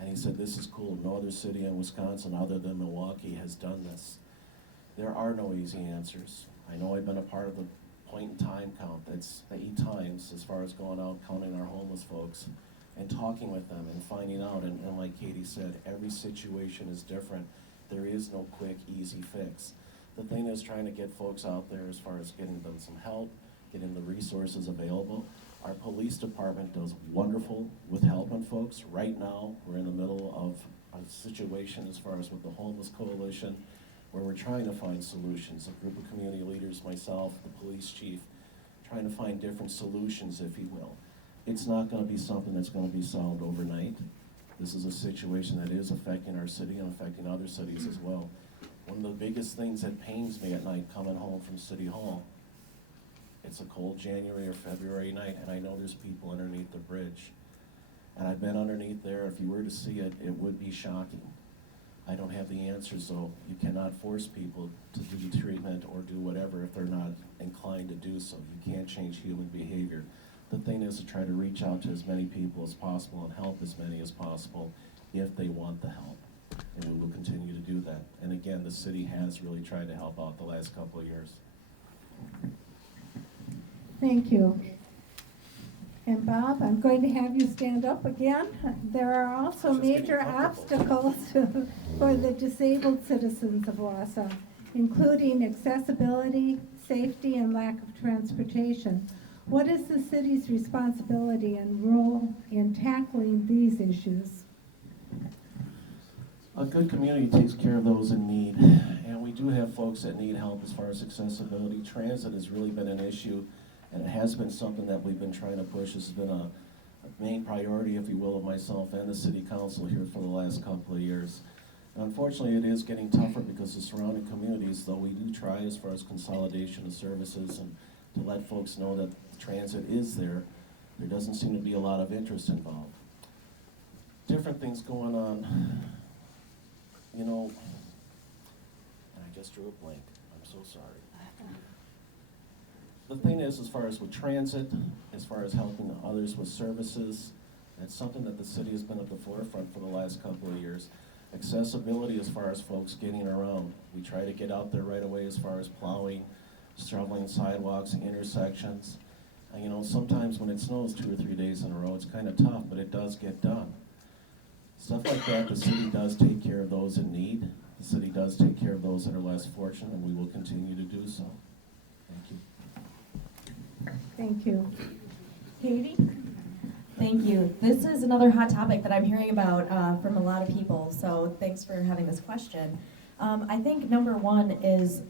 and he said, this is cool, no other city in Wisconsin other than Milwaukee has done this. There are no easy answers. I know I've been a part of the point in time count, that's 8 times as far as going out, counting our homeless folks, and talking with them and finding out, and like Katie said, every situation is different. There is no quick, easy fix. The thing is trying to get folks out there as far as getting them some help, getting the resources available. Our police department does wonderful with helping folks. Right now, we're in the middle of a situation as far as with the Homeless Coalition, where we're trying to find solutions. A group of community leaders, myself, the police chief, trying to find different solutions, if you will. It's not gonna be something that's gonna be solved overnight. This is a situation that is affecting our city and affecting other cities as well. One of the biggest things that pains me at night coming home from City Hall, it's a cold January or February night, and I know there's people underneath the bridge. And I've been underneath there. If you were to see it, it would be shocking. I don't have the answers, though. You cannot force people to do treatment or do whatever if they're not inclined to do so. You can't change human behavior. The thing is to try to reach out to as many people as possible and help as many as possible if they want the help. And we will continue to do that. And again, the city has really tried to help out the last couple of years. Thank you. And Bob, I'm going to have you stand up again. There are also Just getting major comfortable. obstacles for the disabled citizens of Wausau, including accessibility, safety, and lack of transportation. What is the city's responsibility and role in tackling these issues? A good community takes care of those in need, and we do have folks that need help as far as accessibility. Transit has really been an issue, and it has been something that we've been trying to push. This has been a main priority, if you will, of myself and the city council here for the last couple of years. And unfortunately, it is getting tougher because the surrounding communities, though we do try as far as consolidation of services and to let folks know that transit is there, there doesn't seem to be a lot of interest involved. Different things going on, you know, and I just drew a blank, I'm so sorry. The thing is, as far as with transit, as far as helping others with services, that's something that the city has been at the forefront for the last couple of years. Accessibility as far as folks getting around. We try to get out there right away as far as plowing, shoveling sidewalks and intersections. And, you know, sometimes when it snows 2 or 3 days in a row, it's kind of tough, but it does get done. Stuff like that, the city does take care of those in need. The city does take care of those that are less fortunate, and we will continue to do so. Thank you. Thank you. Katie? Thank you. This is another hot topic that I'm hearing about from a lot of people, so thanks for having this question. I think number one is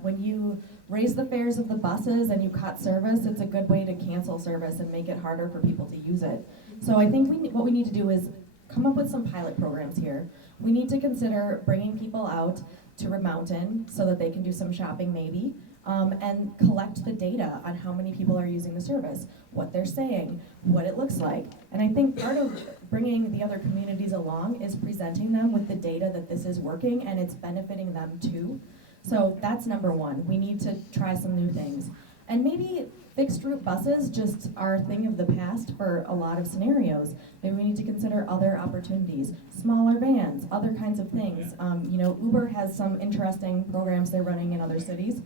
when you raise the fares of the buses and you cut service, it's a good way to cancel service and make it harder for people to use it. So I think what we need to do is come up with some pilot programs here. We need to consider bringing people out to Rib Mountain so that they can do some shopping maybe, and collect the data on how many people are using the service, what they're saying, what it looks like. And I think part of bringing the other communities along is presenting them with the data that this is working and it's benefiting them too. So that's number one. We need to try some new things. And maybe fixed route buses just are a thing of the past for a lot of scenarios. Maybe we need to consider other opportunities, smaller vans, other kinds of things. You know, Uber has some interesting programs they're running in other cities.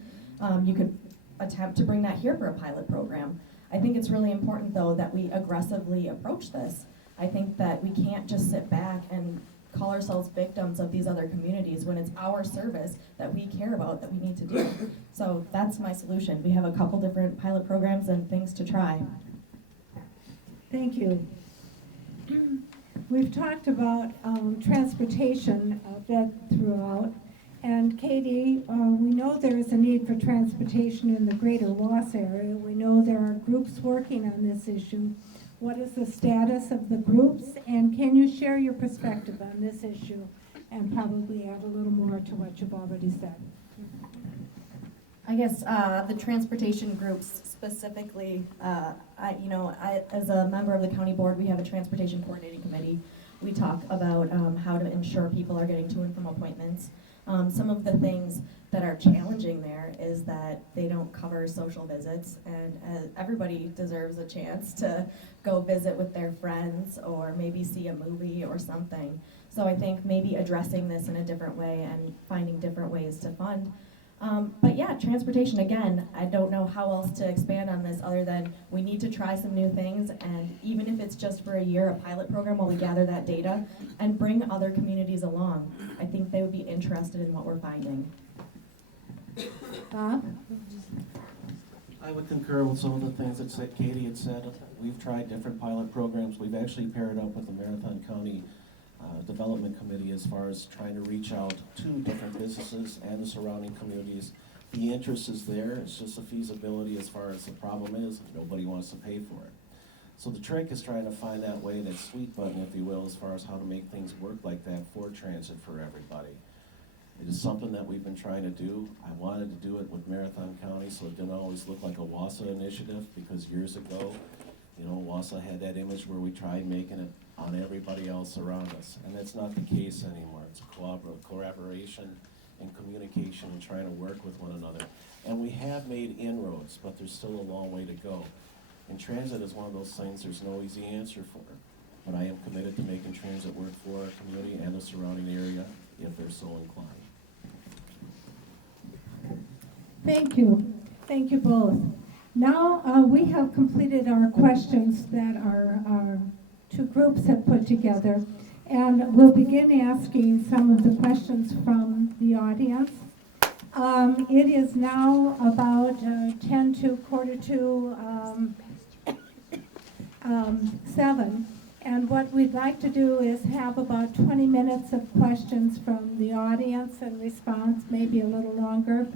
You could attempt to bring that here for a pilot program. I think it's really important, though, that we aggressively approach this. I think that we can't just sit back and call ourselves victims of these other communities when it's our service that we care about that we need to do. So that's my solution. We have a couple different pilot programs and things to try. Thank you. We've talked about transportation a bit throughout. And Katie, we know there is a need for transportation in the greater Wausau area. We know there are groups working on this issue. What is the status of the groups? And can you share your perspective on this issue and probably add a little more to what you've already said? I guess the transportation groups specifically, as a member of the county board, we have a transportation coordinating committee. We talk about how to ensure people are getting to and from appointments. Some of the things that are challenging there is that they don't cover social visits, and everybody deserves a chance to go visit with their friends or maybe see a movie or something. So I think maybe addressing this in a different way and finding different ways to fund. But yeah, transportation, again, I don't know how else to expand on this other than we need to try some new things, and even if it's just for a year, a pilot program while we gather that data and bring other communities along. I think they would be interested in what we're finding. Bob? I would concur with some of the things that Katie had said. We've tried different pilot programs. We've actually paired up with the Marathon County Development Committee as far as trying to reach out to different businesses and the surrounding communities. The interest is there, it's just a feasibility as far as the problem is, nobody wants to pay for it. So the trick is trying to find that way, that sweet button, if you will, as far as how to make things work like that for transit for everybody. It is something that we've been trying to do. I wanted to do it with Marathon County so it didn't always look like a Wausau initiative, because years ago, Wausau had that image where we tried making it on everybody else around us, and that's not the case anymore. It's collaboration and communication and trying to work with one another. And we have made inroads, but there's still a long way to go. And transit is one of those things there's no easy answer for. But I am committed to making transit work for our community and the surrounding area if they're so inclined. Thank you. Thank you both. Now we have completed our questions that our two groups have put together, and we'll begin asking some of the questions from the audience. It is now about 10 to quarter to 7, and what we'd like to do is have about 20 minutes of questions from the audience and response, maybe a little longer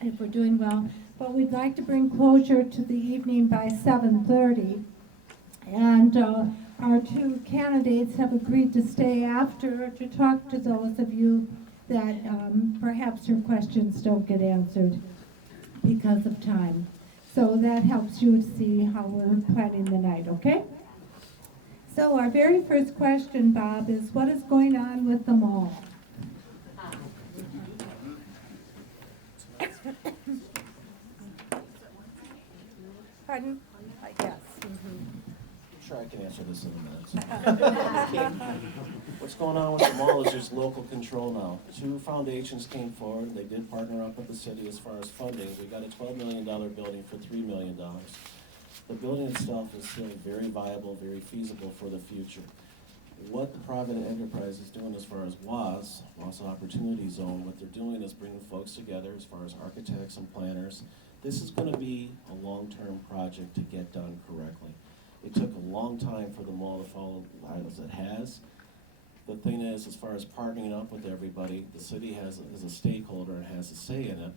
if we're doing well. But we'd like to bring closure to the evening by 7:30. And our two candidates have agreed to stay after to talk to those of you that perhaps your questions don't get answered because of time. So that helps you to see how we're planning the night, okay? So our very first question, Bob, is what is going on with the mall? Pardon? Yes. I'm sure I can answer this in a minute. What's going on with the mall is there's local control now. Two foundations came forward. They did partner up with the city as far as funding. We got a $12 million building for $3 million. The building itself is still very viable, very feasible for the future. What the private enterprise is doing as far as Wausau Opportunity Zone, what they're doing is bringing folks together as far as architects and planners. This is going to be a long-term project to get done correctly. It took a long time for the mall to follow as it has. The thing is, as far as partnering up with everybody, the city is a stakeholder and has a say in it.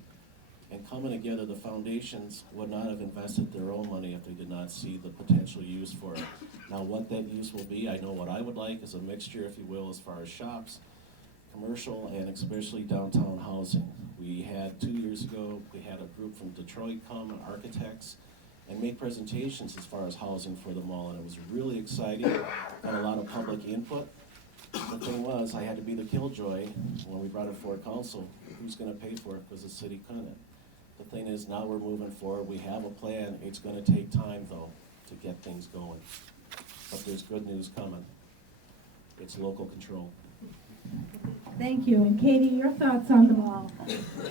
And coming together, the foundations would not have invested their own money if they did not see the potential use for it. Now, what that use will be, I know what I would like is a mixture, if you will, as far as shops, commercial, and especially downtown housing. We had 2 years ago, we had a group from Detroit come, architects, and make presentations as far as housing for the mall, and it was really exciting. Got a lot of public input. The thing was, I had to be the killjoy when we brought it forward council. Who's going to pay for it? Because the city couldn't. The thing is, now we're moving forward. We have a plan. It's going to take time, though, to get things going. But there's good news coming. It's local control. Thank you. And Katie, your thoughts on the mall?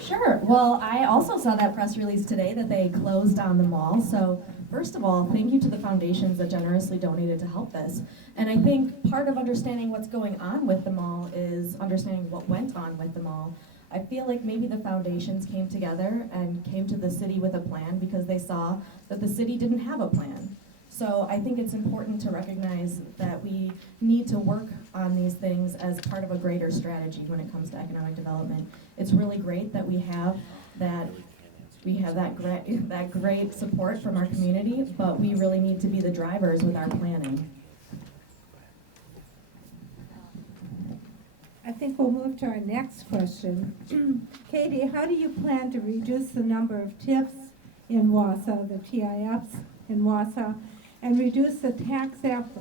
Sure. Well, I also saw that press release today that they closed down the mall. So first of all, thank you to the foundations that generously donated to help this. And I think part of understanding what's going on with the mall is understanding what went on with the mall. I feel like maybe the foundations came together and came to the city with a plan because they saw that the city didn't have a plan. So I think it's important to recognize that we need to work on these things as part of a greater strategy when it comes to economic development. It's really great that we have that great support from our community, but we really need to be the drivers with our planning. I think we'll move to our next question. Katie, how do you plan to reduce the number of TIFs in Wausau, the TIFs in Wausau, and reduce the tax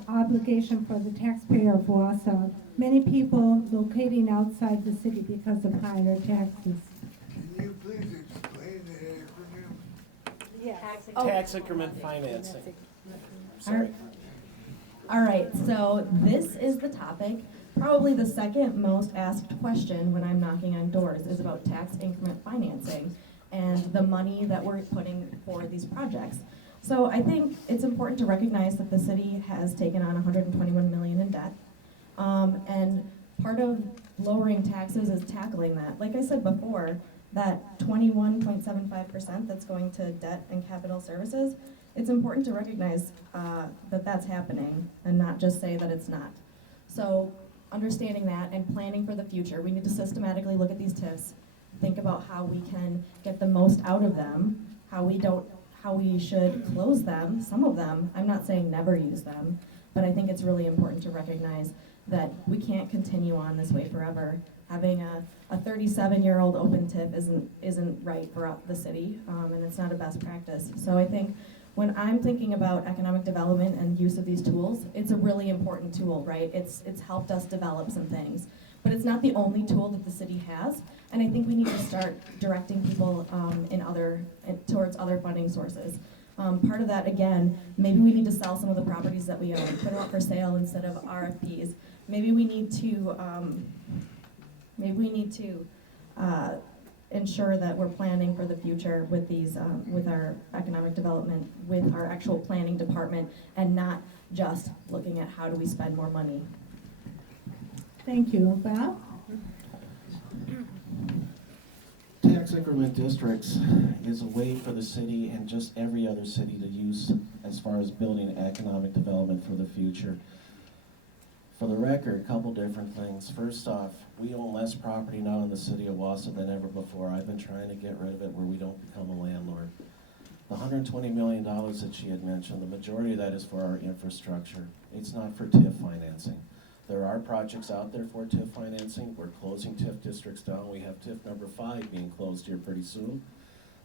obligation for the taxpayer of Wausau? Many people locating outside the city because of higher taxes. Can you please explain the acronym? Yes. Tax increment financing. All right, so this is the topic. Probably the second most asked question when I'm knocking on doors is about tax increment financing and the money that we're putting for these projects. So I think it's important to recognize that the city has taken on $121 million in debt. And part of lowering taxes is tackling that. Like I said before, that 21.75% that's going to debt and capital services, it's important to recognize that that's happening and not just say that it's not. So understanding that and planning for the future, we need to systematically look at these TIFs, think about how we can get the most out of them, how we should close them, some of them. I'm not saying never use them, but I think it's really important to recognize that we can't continue on this way forever. Having a 37-year-old open TIF isn't right for the city, and it's not a best practice. So I think when I'm thinking about economic development and use of these tools, it's a really important tool, right? It's helped us develop some things, but it's not the only tool that the city has. And I think we need to start directing people towards other funding sources. Part of that, again, maybe we need to sell some of the properties that we own, put them up for sale instead of RFPs. Maybe we need to ensure that we're planning for the future with these, with our economic development, with our actual planning department, and not just looking at how do we spend more money. Thank you. Bob? Tax increment districts is a way for the city and just every other city to use as far as building economic development for the future. For the record, a couple different things. First off, we own less property now in the city of Wausau than ever before. I've been trying to get rid of it where we don't become a landlord. The $120 million that she had mentioned, the majority of that is for our infrastructure. It's not for TIF financing. There are projects out there for TIF financing. We're closing TIF districts down. We have TIF number 5 being closed here pretty soon.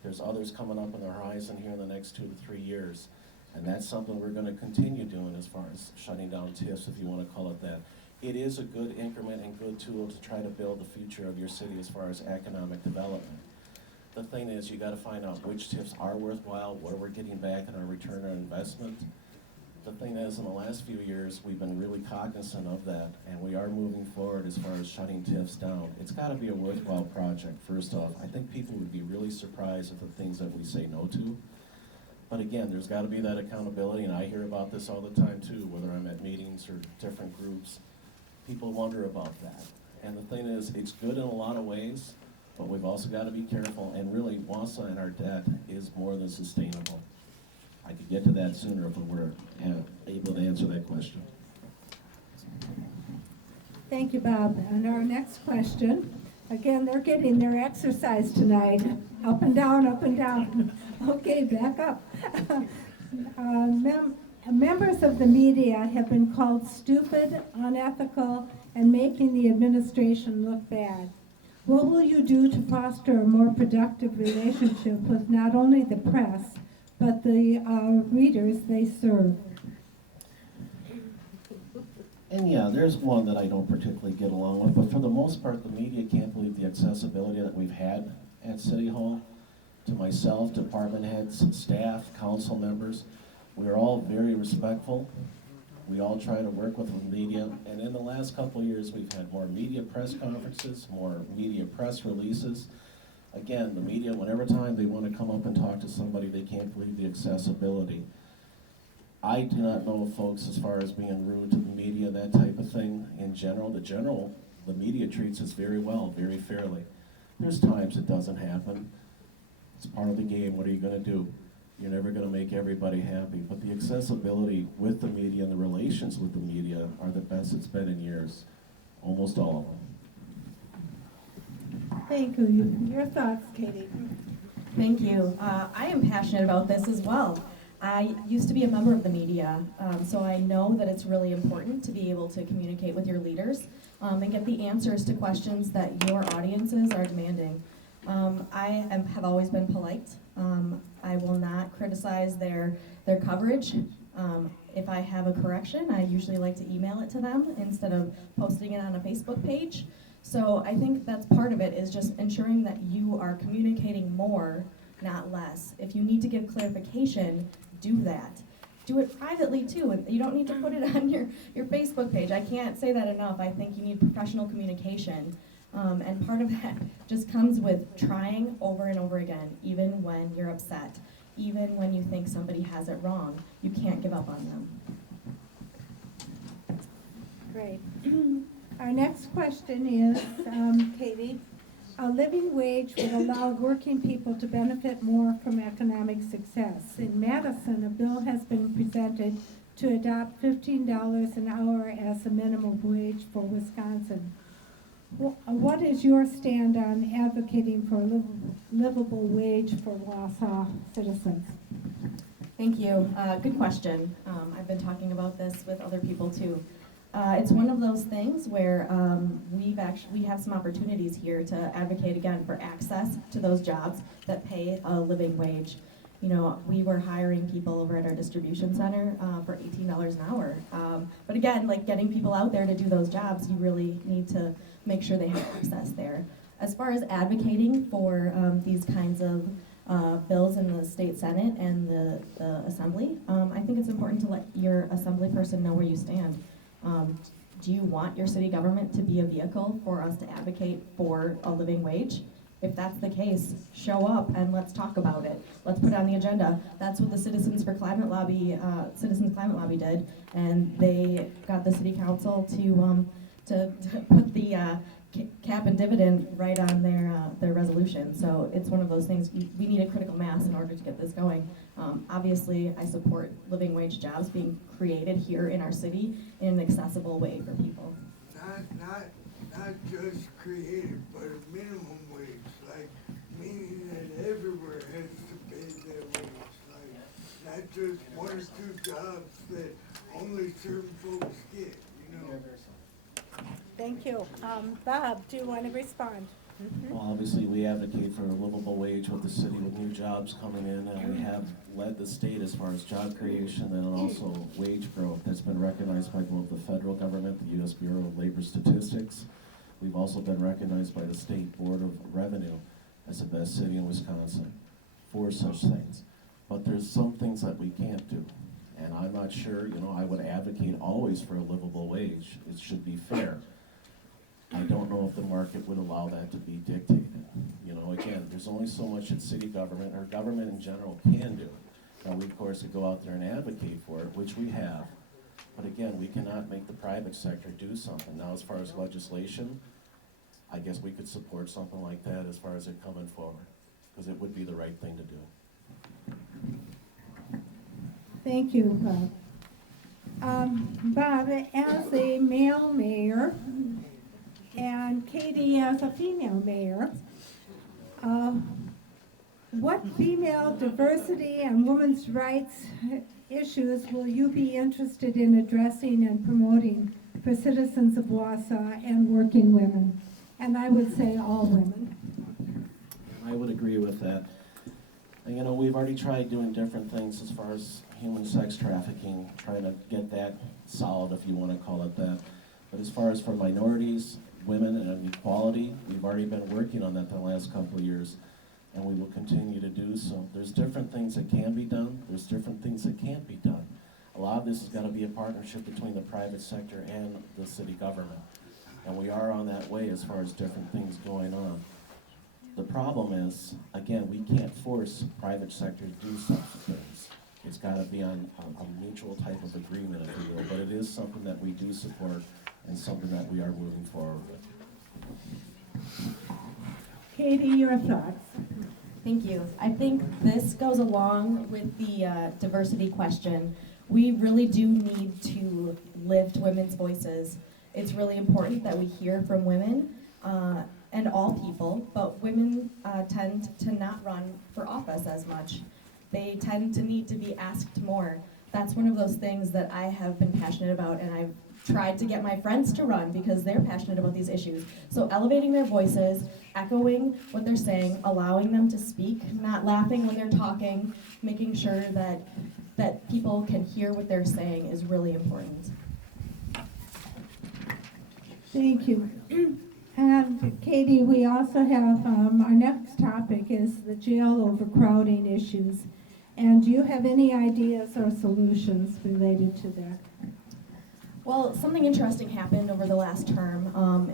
There's others coming up on the horizon here in the next 2 to 3 years. And that's something we're going to continue doing as far as shutting down TIFs, if you want to call it that. It is a good increment and good tool to try to build the future of your city as far as economic development. The thing is, you got to find out which TIFs are worthwhile, what are we getting back in our return on investment. The thing is, in the last few years, we've been really cognizant of that, and we are moving forward as far as shutting TIFs down. It's got to be a worthwhile project, first off. I think people would be really surprised at the things that we say no to. But again, there's got to be that accountability, and I hear about this all the time too, whether I'm at meetings or different groups. People wonder about that. And the thing is, it's good in a lot of ways, but we've also got to be careful, and really, Wausau and our debt is more than sustainable. I could get to that sooner if we were able to answer that question. Thank you, Bob. And our next question, again, they're getting their exercise tonight. Up and down, up and down. Okay, back up. Members of the media have been called stupid, unethical, and making the administration look bad. What will you do to foster a more productive relationship with not only the press, but the readers they serve? And yeah, there's one that I don't particularly get along with, but for the most part, the media can't believe the accessibility that we've had at City Hall to myself, department heads, staff, council members. We're all very respectful. We all try to work with the media, and in the last couple of years, we've had more media press conferences, more media press releases. Again, the media, whenever time they want to come up and talk to somebody, they can't believe the accessibility. I do not know, folks, as far as being rude to the media, that type of thing. In general, the media treats us very well, very fairly. There's times it doesn't happen. It's part of the game. What are you going to do? You're never going to make everybody happy. But the accessibility with the media and the relations with the media are the best it's been in years. Almost all of them. Thank you. Your thoughts, Katie? Thank you. I am passionate about this as well. I used to be a member of the media, so I know that it's really important to be able to communicate with your leaders and get the answers to questions that your audiences are demanding. Have always been polite. I will not criticize their coverage. If I have a correction, I usually like to email it to them instead of posting it on a Facebook page. So I think that's part of it, is just ensuring that you are communicating more, not less. If you need to give clarification, do that. Do it privately too, and you don't need to put it on your Facebook page. I can't say that enough. I think you need professional communication. And part of that just comes with trying over and over again, even when you're upset, even when you think somebody has it wrong. You can't give up on them. Great. Our next question is, Katie, a living wage would allow working people to benefit more from economic success. In Madison, a bill has been presented to adopt $15 an hour as a minimum wage for Wisconsin. What is your stand on advocating for a livable wage for Wausau citizens? Thank you. Good question. I've been talking about this with other people too. It's one of those things where we have some opportunities here to advocate again for access to those jobs that pay a living wage. You know, we were hiring people over at our distribution center for $18 an hour. But again, like getting people out there to do those jobs, you really need to make sure they have access there. As far as advocating for these kinds of bills in the state senate and the assembly, I think it's important to let your assembly person know where you stand. Do you want your city government to be a vehicle for us to advocate for a living wage? If that's the case, show up and let's talk about it. Let's put it on the agenda. That's what the Citizens Climate Lobby did, and they got the city council to put the cap and dividend right on their resolution. So it's one of those things, we need a critical mass in order to get this going. Obviously, I support living wage jobs being created here in our city in an accessible way for people. Not just created, but a minimum wage, like, meaning that everywhere has to pay their wage, like, not just one or two jobs that only certain folks get, you know? Thank you. Bob, do you want to respond? Well, obviously, we advocate for a livable wage with the city with new jobs coming in, and we have led the state as far as job creation and also wage growth that's been recognized by both the federal government, the U.S. Bureau of Labor Statistics. We've also been recognized by the State Board of Revenue as the best city in Wisconsin for such things. But there's some things that we can't do. And I'm not sure, you know, I would advocate always for a livable wage. It should be fair. I don't know if the market would allow that to be dictated. You know, again, there's only so much that city government or government in general can do. Now, we, of course, could go out there and advocate for it, which we have. But again, we cannot make the private sector do something. Now, as far as legislation, I guess we could support something like that as far as it coming forward, because it would be the right thing to do. Thank you, Bob. Bob, as a male mayor, and Katie as a female mayor, what female diversity and women's rights issues will you be interested in addressing and promoting for citizens of Wausau and working women? And I would say all women. I would agree with that. And, you know, we've already tried doing different things as far as human sex trafficking, trying to get that solved, if you want to call it that. But as far as for minorities, women, and equality, we've already been working on that the last couple of years, and we will continue to do so. There's different things that can be done. There's different things that can't be done. A lot of this has got to be a partnership between the private sector and the city government. And we are on that way as far as different things going on. The problem is, again, we can't force private sector to do some things. It's got to be on a mutual type of agreement, if you will, but it is something that we do support and something that we are moving forward with. Katie, your thoughts? Thank you. I think this goes along with the diversity question. We really do need to lift women's voices. It's really important that we hear from women and all people, but women tend to not run for office as much. They tend to need to be asked more. That's one of those things that I have been passionate about, and I've tried to get my friends to run because they're passionate about these issues. So elevating their voices, echoing what they're saying, allowing them to speak, not laughing when they're talking, making sure that people can hear what they're saying is really important. Thank you. And Katie, we also have, our next topic is the jail overcrowding issues. And do you have any ideas or solutions related to that? Well, something interesting happened over the last term.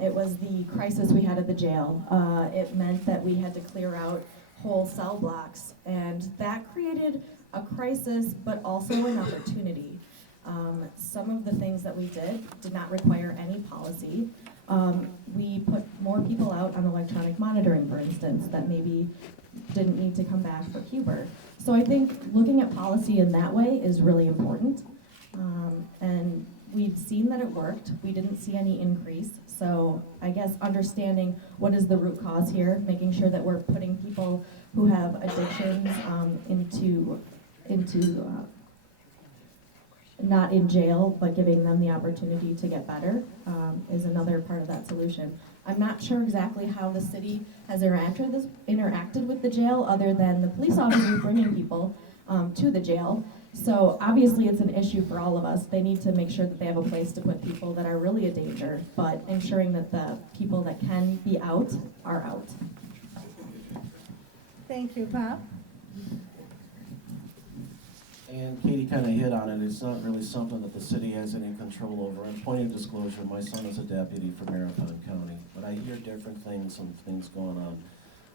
It was the crisis we had at the jail. It meant that we had to clear out whole cell blocks, and that created a crisis, but also an opportunity. Some of the things that we did not require any policy. We put more people out on electronic monitoring, for instance, that maybe didn't need to come back for Huber. So I think looking at policy in that way is really important. And we've seen that it worked. We didn't see any increase. So I guess understanding what is the root cause here, making sure that we're putting people who have addictions into not in jail, but giving them the opportunity to get better is another part of that solution. I'm not sure exactly how the city has interacted with the jail other than the police officers bringing people to the jail. So obviously it's an issue for all of us. They need to make sure that they have a place to put people that are really a danger, but ensuring that the people that can be out are out. Thank you, Bob. And Katie kind of hit on it. It's not really something that the city has any control over. And point of disclosure, my son is a deputy for Marathon County, but I hear different things and things going on.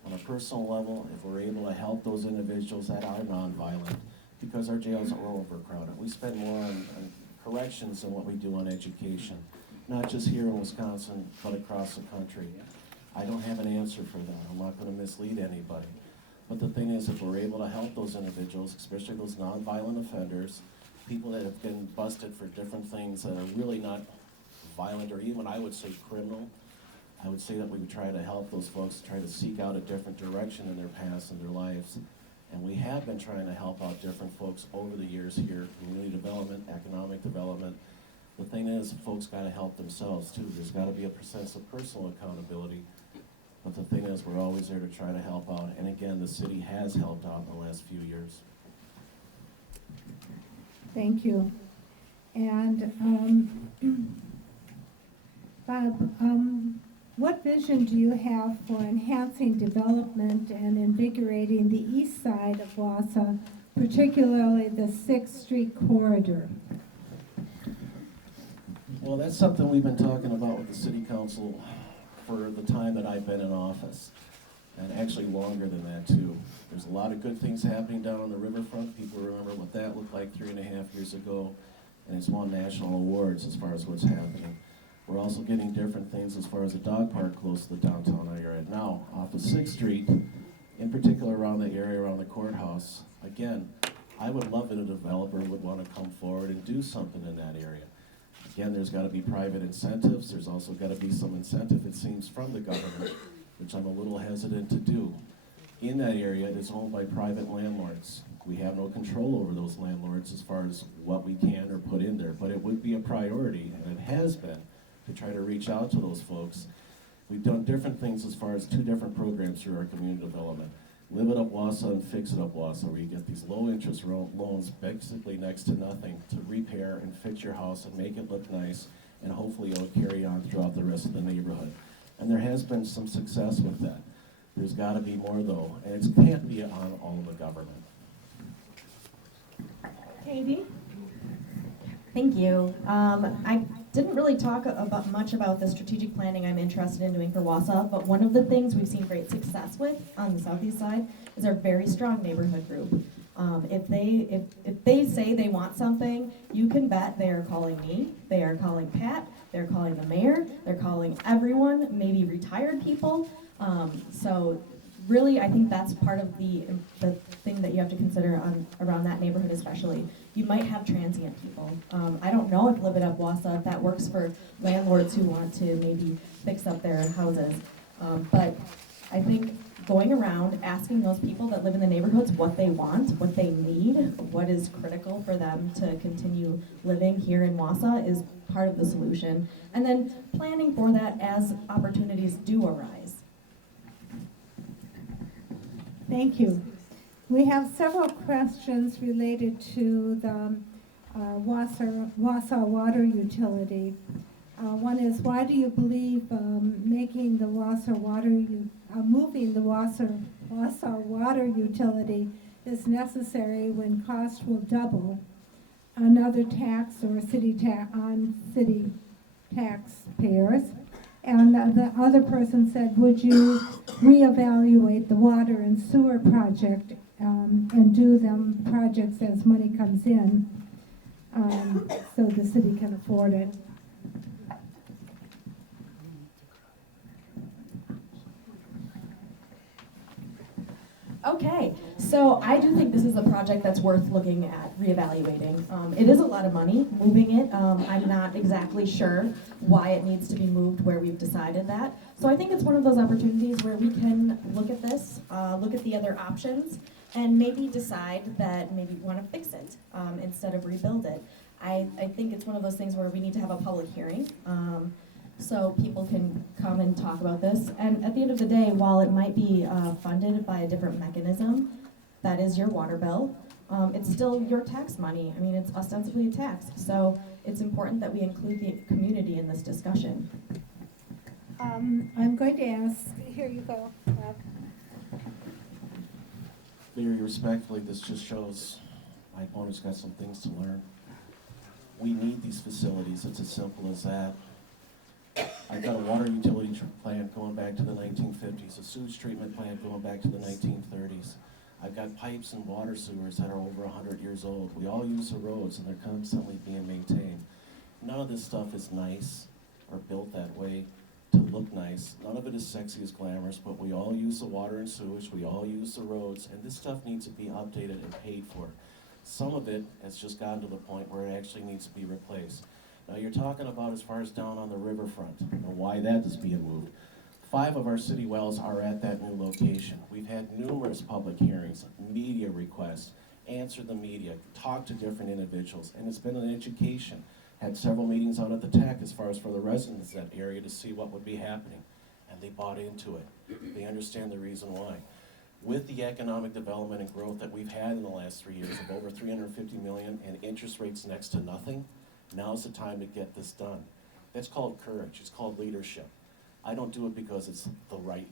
On a personal level, if we're able to help those individuals that are nonviolent, because our jails are overcrowded. We spend more on corrections than what we do on education, not just here in Wisconsin, but across the country. I don't have an answer for that. I'm not going to mislead anybody. But the thing is, if we're able to help those individuals, especially those nonviolent offenders, people that have been busted for different things that are really not violent or even, I would say, criminal, I would say that we would try to help those folks try to seek out a different direction in their past and their lives. And we have been trying to help out different folks over the years here, community development, economic development. The thing is, folks got to help themselves too. There's got to be a sense of personal accountability. But the thing is, we're always there to try to help out. And again, the city has helped out in the last few years. Thank you. And Bob, what vision do you have for enhancing development and invigorating the east side of Wausau, particularly the 6th Street corridor? Well, that's something we've been talking about with the city council for the time that I've been in office, and actually longer than that too. There's a lot of good things happening down on the riverfront. People remember what that looked like 3.5 years ago, and it's won national awards as far as what's happening. We're also getting different things as far as the dog park close to the downtown area now, off of 6th Street, in particular around the area around the courthouse. Again, I would love that a developer would want to come forward and do something in that area. Again, there's got to be private incentives. There's also got to be some incentive, it seems, from the government, which I'm a little hesitant to do. In that area, it is owned by private landlords. We have no control over those landlords as far as what we can or put in there, but it would be a priority, and it has been, to try to reach out to those folks. We've done different things as far as 2 different programs through our community development. Live It Up Wausau and Fix It Up Wausau, where you get these low interest loans, basically next to nothing, to repair and fix your house and make it look nice, and hopefully it'll carry on throughout the rest of the neighborhood. And there has been some success with that. There's got to be more though, and it can't be on all of the government. Katie? Thank you. I didn't really talk much about the strategic planning I'm interested in doing for Wausau, but one of the things we've seen great success with on the southeast side is our very strong neighborhood group. If they say they want something, you can bet they are calling me, they are calling Pat, they're calling the mayor, they're calling everyone, maybe retired people. So really, I think that's part of the thing that you have to consider around that neighborhood especially. You might have transient people. I don't know if Livable Wausau, if that works for landlords who want to maybe fix up their houses. But I think going around asking those people that live in the neighborhoods what they want, what they need, what is critical for them to continue living here in Wausau is part of the solution. And then planning for that as opportunities do arise. Thank you. We have several questions related to the Wausau water utility. One is, why do you believe moving the Wausau water utility is necessary when costs will double another tax or on city taxpayers? And the other person said, would you reevaluate the water and sewer project and do them projects as money comes in so the city can afford it? Okay, so I do think this is a project that's worth looking at reevaluating. It is a lot of money moving it. I'm not exactly sure why it needs to be moved where we've decided that. So I think it's one of those opportunities where we can look at this, look at the other options, and maybe decide that maybe we want to fix it instead of rebuild it. I think it's one of those things where we need to have a public hearing. So people can come and talk about this. And at the end of the day, while it might be funded by a different mechanism, that is your water bill, it's still your tax money. I mean, it's ostensibly a tax. So it's important that we include the community in this discussion. I'm going to ask, here you go, Bob. Very respectfully, this just shows my opponent's got some things to learn. We need these facilities. It's as simple as that. I've got a water utility plant going back to the 1950s, a sewage treatment plant going back to the 1930s. I've got pipes and water sewers that are over 100 years old. We all use the roads and they're constantly being maintained. None of this stuff is nice or built that way to look nice. None of it is sexy as glamorous, but we all use the water and sewage, we all use the roads, and this stuff needs to be updated and paid for. Some of it has just gotten to the point where it actually needs to be replaced. Now you're talking about as far as down on the riverfront, and why that is being moved. 5 of our city wells are at that new location. We've had numerous public hearings, media requests, answered the media, talked to different individuals, and it's been an education. Had several meetings out at the TAC as far as for the residents of that area to see what would be happening, and they bought into it. They understand the reason why. With the economic development and growth that we've had in the last 3 years of over $350 million and interest rates next to nothing, now's the time to get this done. That's called courage. It's called leadership. I don't do it because it's the right,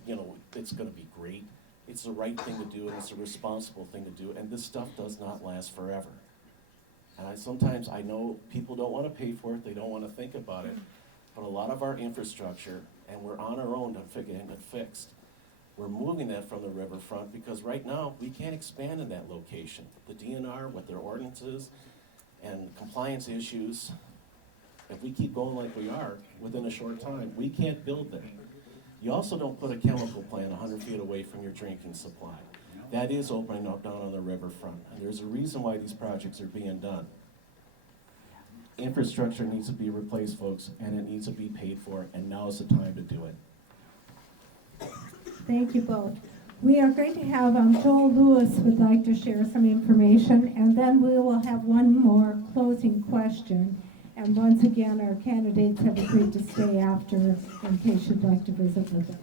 it's going to be great. It's the right thing to do, and it's a responsible thing to do, and this stuff does not last forever. And sometimes I know people don't want to pay for it, they don't want to think about it, but a lot of our infrastructure, and we're on our own to getting it fixed. We're moving that from the riverfront because right now we can't expand in that location. The DNR with their ordinances and compliance issues, if we keep going like we are, within a short time, we can't build there. You also don't put a chemical plant 100 feet away from your drinking supply. That is opening up down on the riverfront, and there's a reason why these projects are being done. Infrastructure needs to be replaced, folks, and it needs to be paid for, and now is the time to do it. Thank you both. We are going to have Joel Lewis would like to share some information, and then we will have one more closing question. And once again, our candidates have agreed to stay after in case you'd like to visit with them.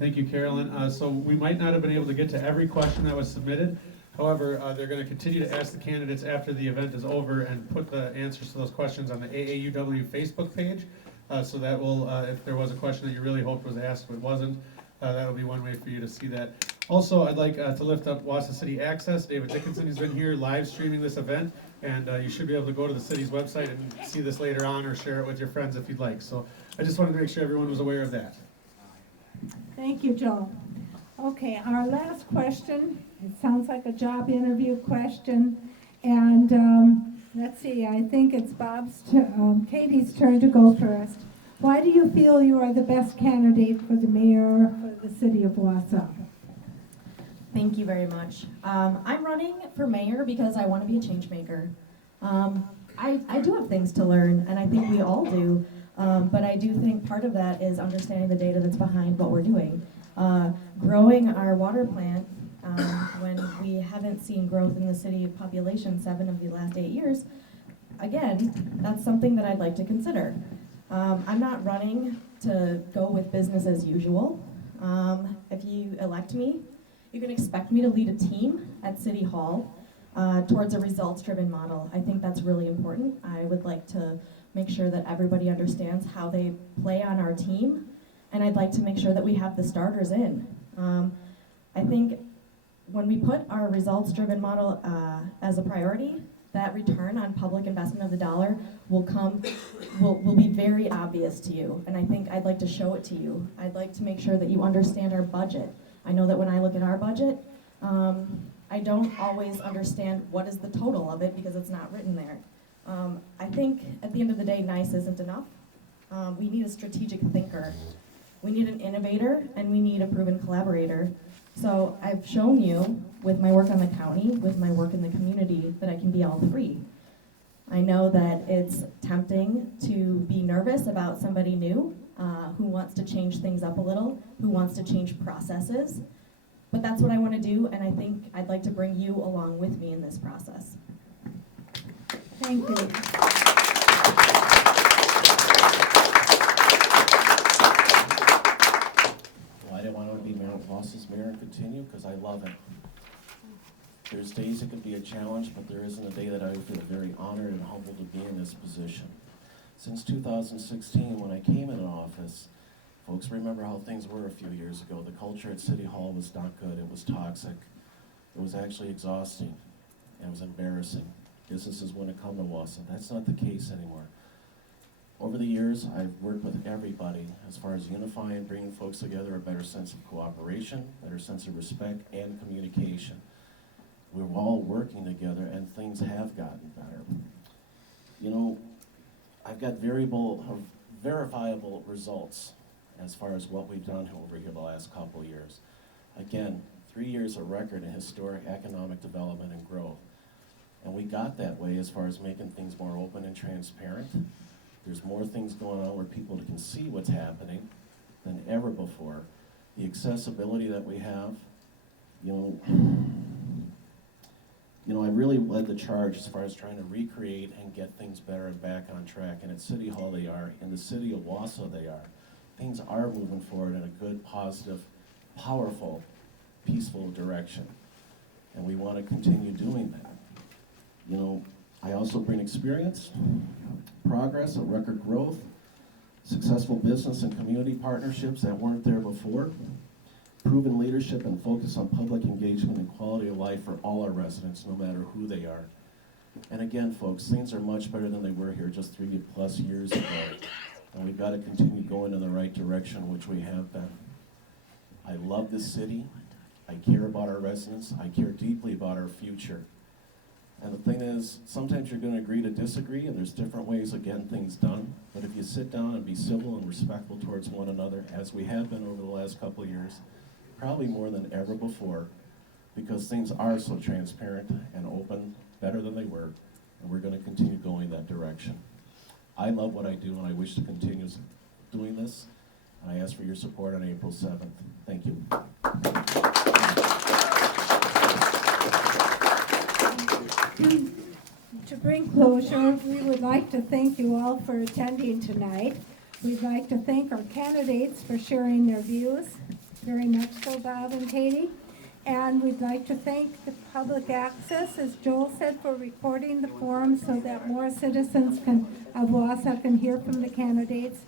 Thank you, Carolyn. So we might not have been able to get to every question that was submitted. However, they're going to continue to ask the candidates after the event is over and put the answers to those questions on the AAUW Facebook page. So that will, if there was a question that you really hoped was asked but wasn't, that'll be one way for you to see that. Also, I'd like to lift up Wausau City Access. David Dickinson has been here live streaming this event, and you should be able to go to the city's website and see this later on or share it with your friends if you'd like. So I just wanted to make sure everyone was aware of that. Thank you, Joel. Okay, our last question, it sounds like a job interview question, and let's see, I think it's Katie's turn to go first. Why do you feel you are the best candidate for the mayor for the city of Wausau? Thank you very much. I'm running for mayor because I want to be a change maker. I do have things to learn, and I think we all do, but I do think part of that is understanding the data that's behind what we're doing. Growing our water plant, when we haven't seen growth in the city population 7 of the last 8 years, again, that's something that I'd like to consider. I'm not running to go with business as usual. If you elect me, you can expect me to lead a team at City Hall towards a results-driven model. I think that's really important. I would like to make sure that everybody understands how they play on our team, and I'd like to make sure that we have the starters in. I think when we put our results-driven model as a priority, that return on public investment of the dollar will be very obvious to you, and I think I'd like to show it to you. I'd like to make sure that you understand our budget. I know that when I look at our budget, I don't always understand what is the total of it because it's not written there. I think at the end of the day, nice isn't enough. We need a strategic thinker. We need an innovator, and we need a proven collaborator. So I've shown you with my work on the county, with my work in the community, that I can be all three. I know that it's tempting to be nervous about somebody new who wants to change things up a little, who wants to change processes, but that's what I want to do, and I think I'd like to bring you along with me in this process. Thank you. Well, I didn't want to be Wausau's mayor and continue because I love it. There's days it could be a challenge, but there isn't a day that I would feel very honored and humbled to be in this position. Since 2016, when I came into office, folks remember how things were a few years ago. The culture at City Hall was not good. It was toxic. It was actually exhausting. And it was embarrassing. Businesses wouldn't come to Wausau. That's not the case anymore. Over the years, I've worked with everybody as far as unifying, bringing folks together, a better sense of cooperation, better sense of respect, and communication. We're all working together, and things have gotten better. You know, I've got verifiable results as far as what we've done over here the last couple of years. Again, 3 years of record in historic economic development and growth. And we got that way as far as making things more open and transparent. There's more things going on where people can see what's happening than ever before. The accessibility that we have, you know, I really led the charge as far as trying to recreate and get things better and back on track. And at City Hall they are, in the city of Wausau they are. Things are moving forward in a good, positive, powerful, peaceful direction. And we want to continue doing that. You know, I also bring experience, progress, and record growth, successful business and community partnerships that weren't there before, proven leadership and focus on public engagement and quality of life for all our residents, no matter who they are. And again, folks, things are much better than they were here just 3+ years ago. And we've got to continue going in the right direction, which we have been. I love this city. I care about our residents. I care deeply about our future. And the thing is, sometimes you're going to agree to disagree, and there's different ways of getting things done. But if you sit down and be civil and respectful towards one another, as we have been over the last couple of years, probably more than ever before, because things are so transparent and open, better than they were, and we're going to continue going that direction. I love what I do, and I wish to continue doing this, and I ask for your support on April 7th. Thank you. To bring closure, we would like to thank you all for attending tonight. We'd like to thank our candidates for sharing their views, very much so, Bob and Katie. And we'd like to thank the public access, as Joel said, for recording the forum so that more citizens of Wausau can hear from the candidates.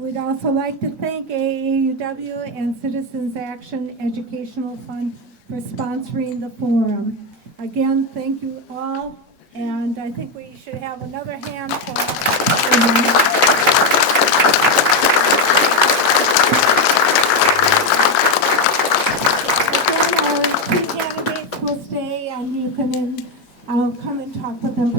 We'd also like to thank AAUW and Citizens Action Educational Fund for sponsoring the forum. Again, thank you all, and I think we should have another hand for Again, our two candidates will stay, and you can then come and talk with them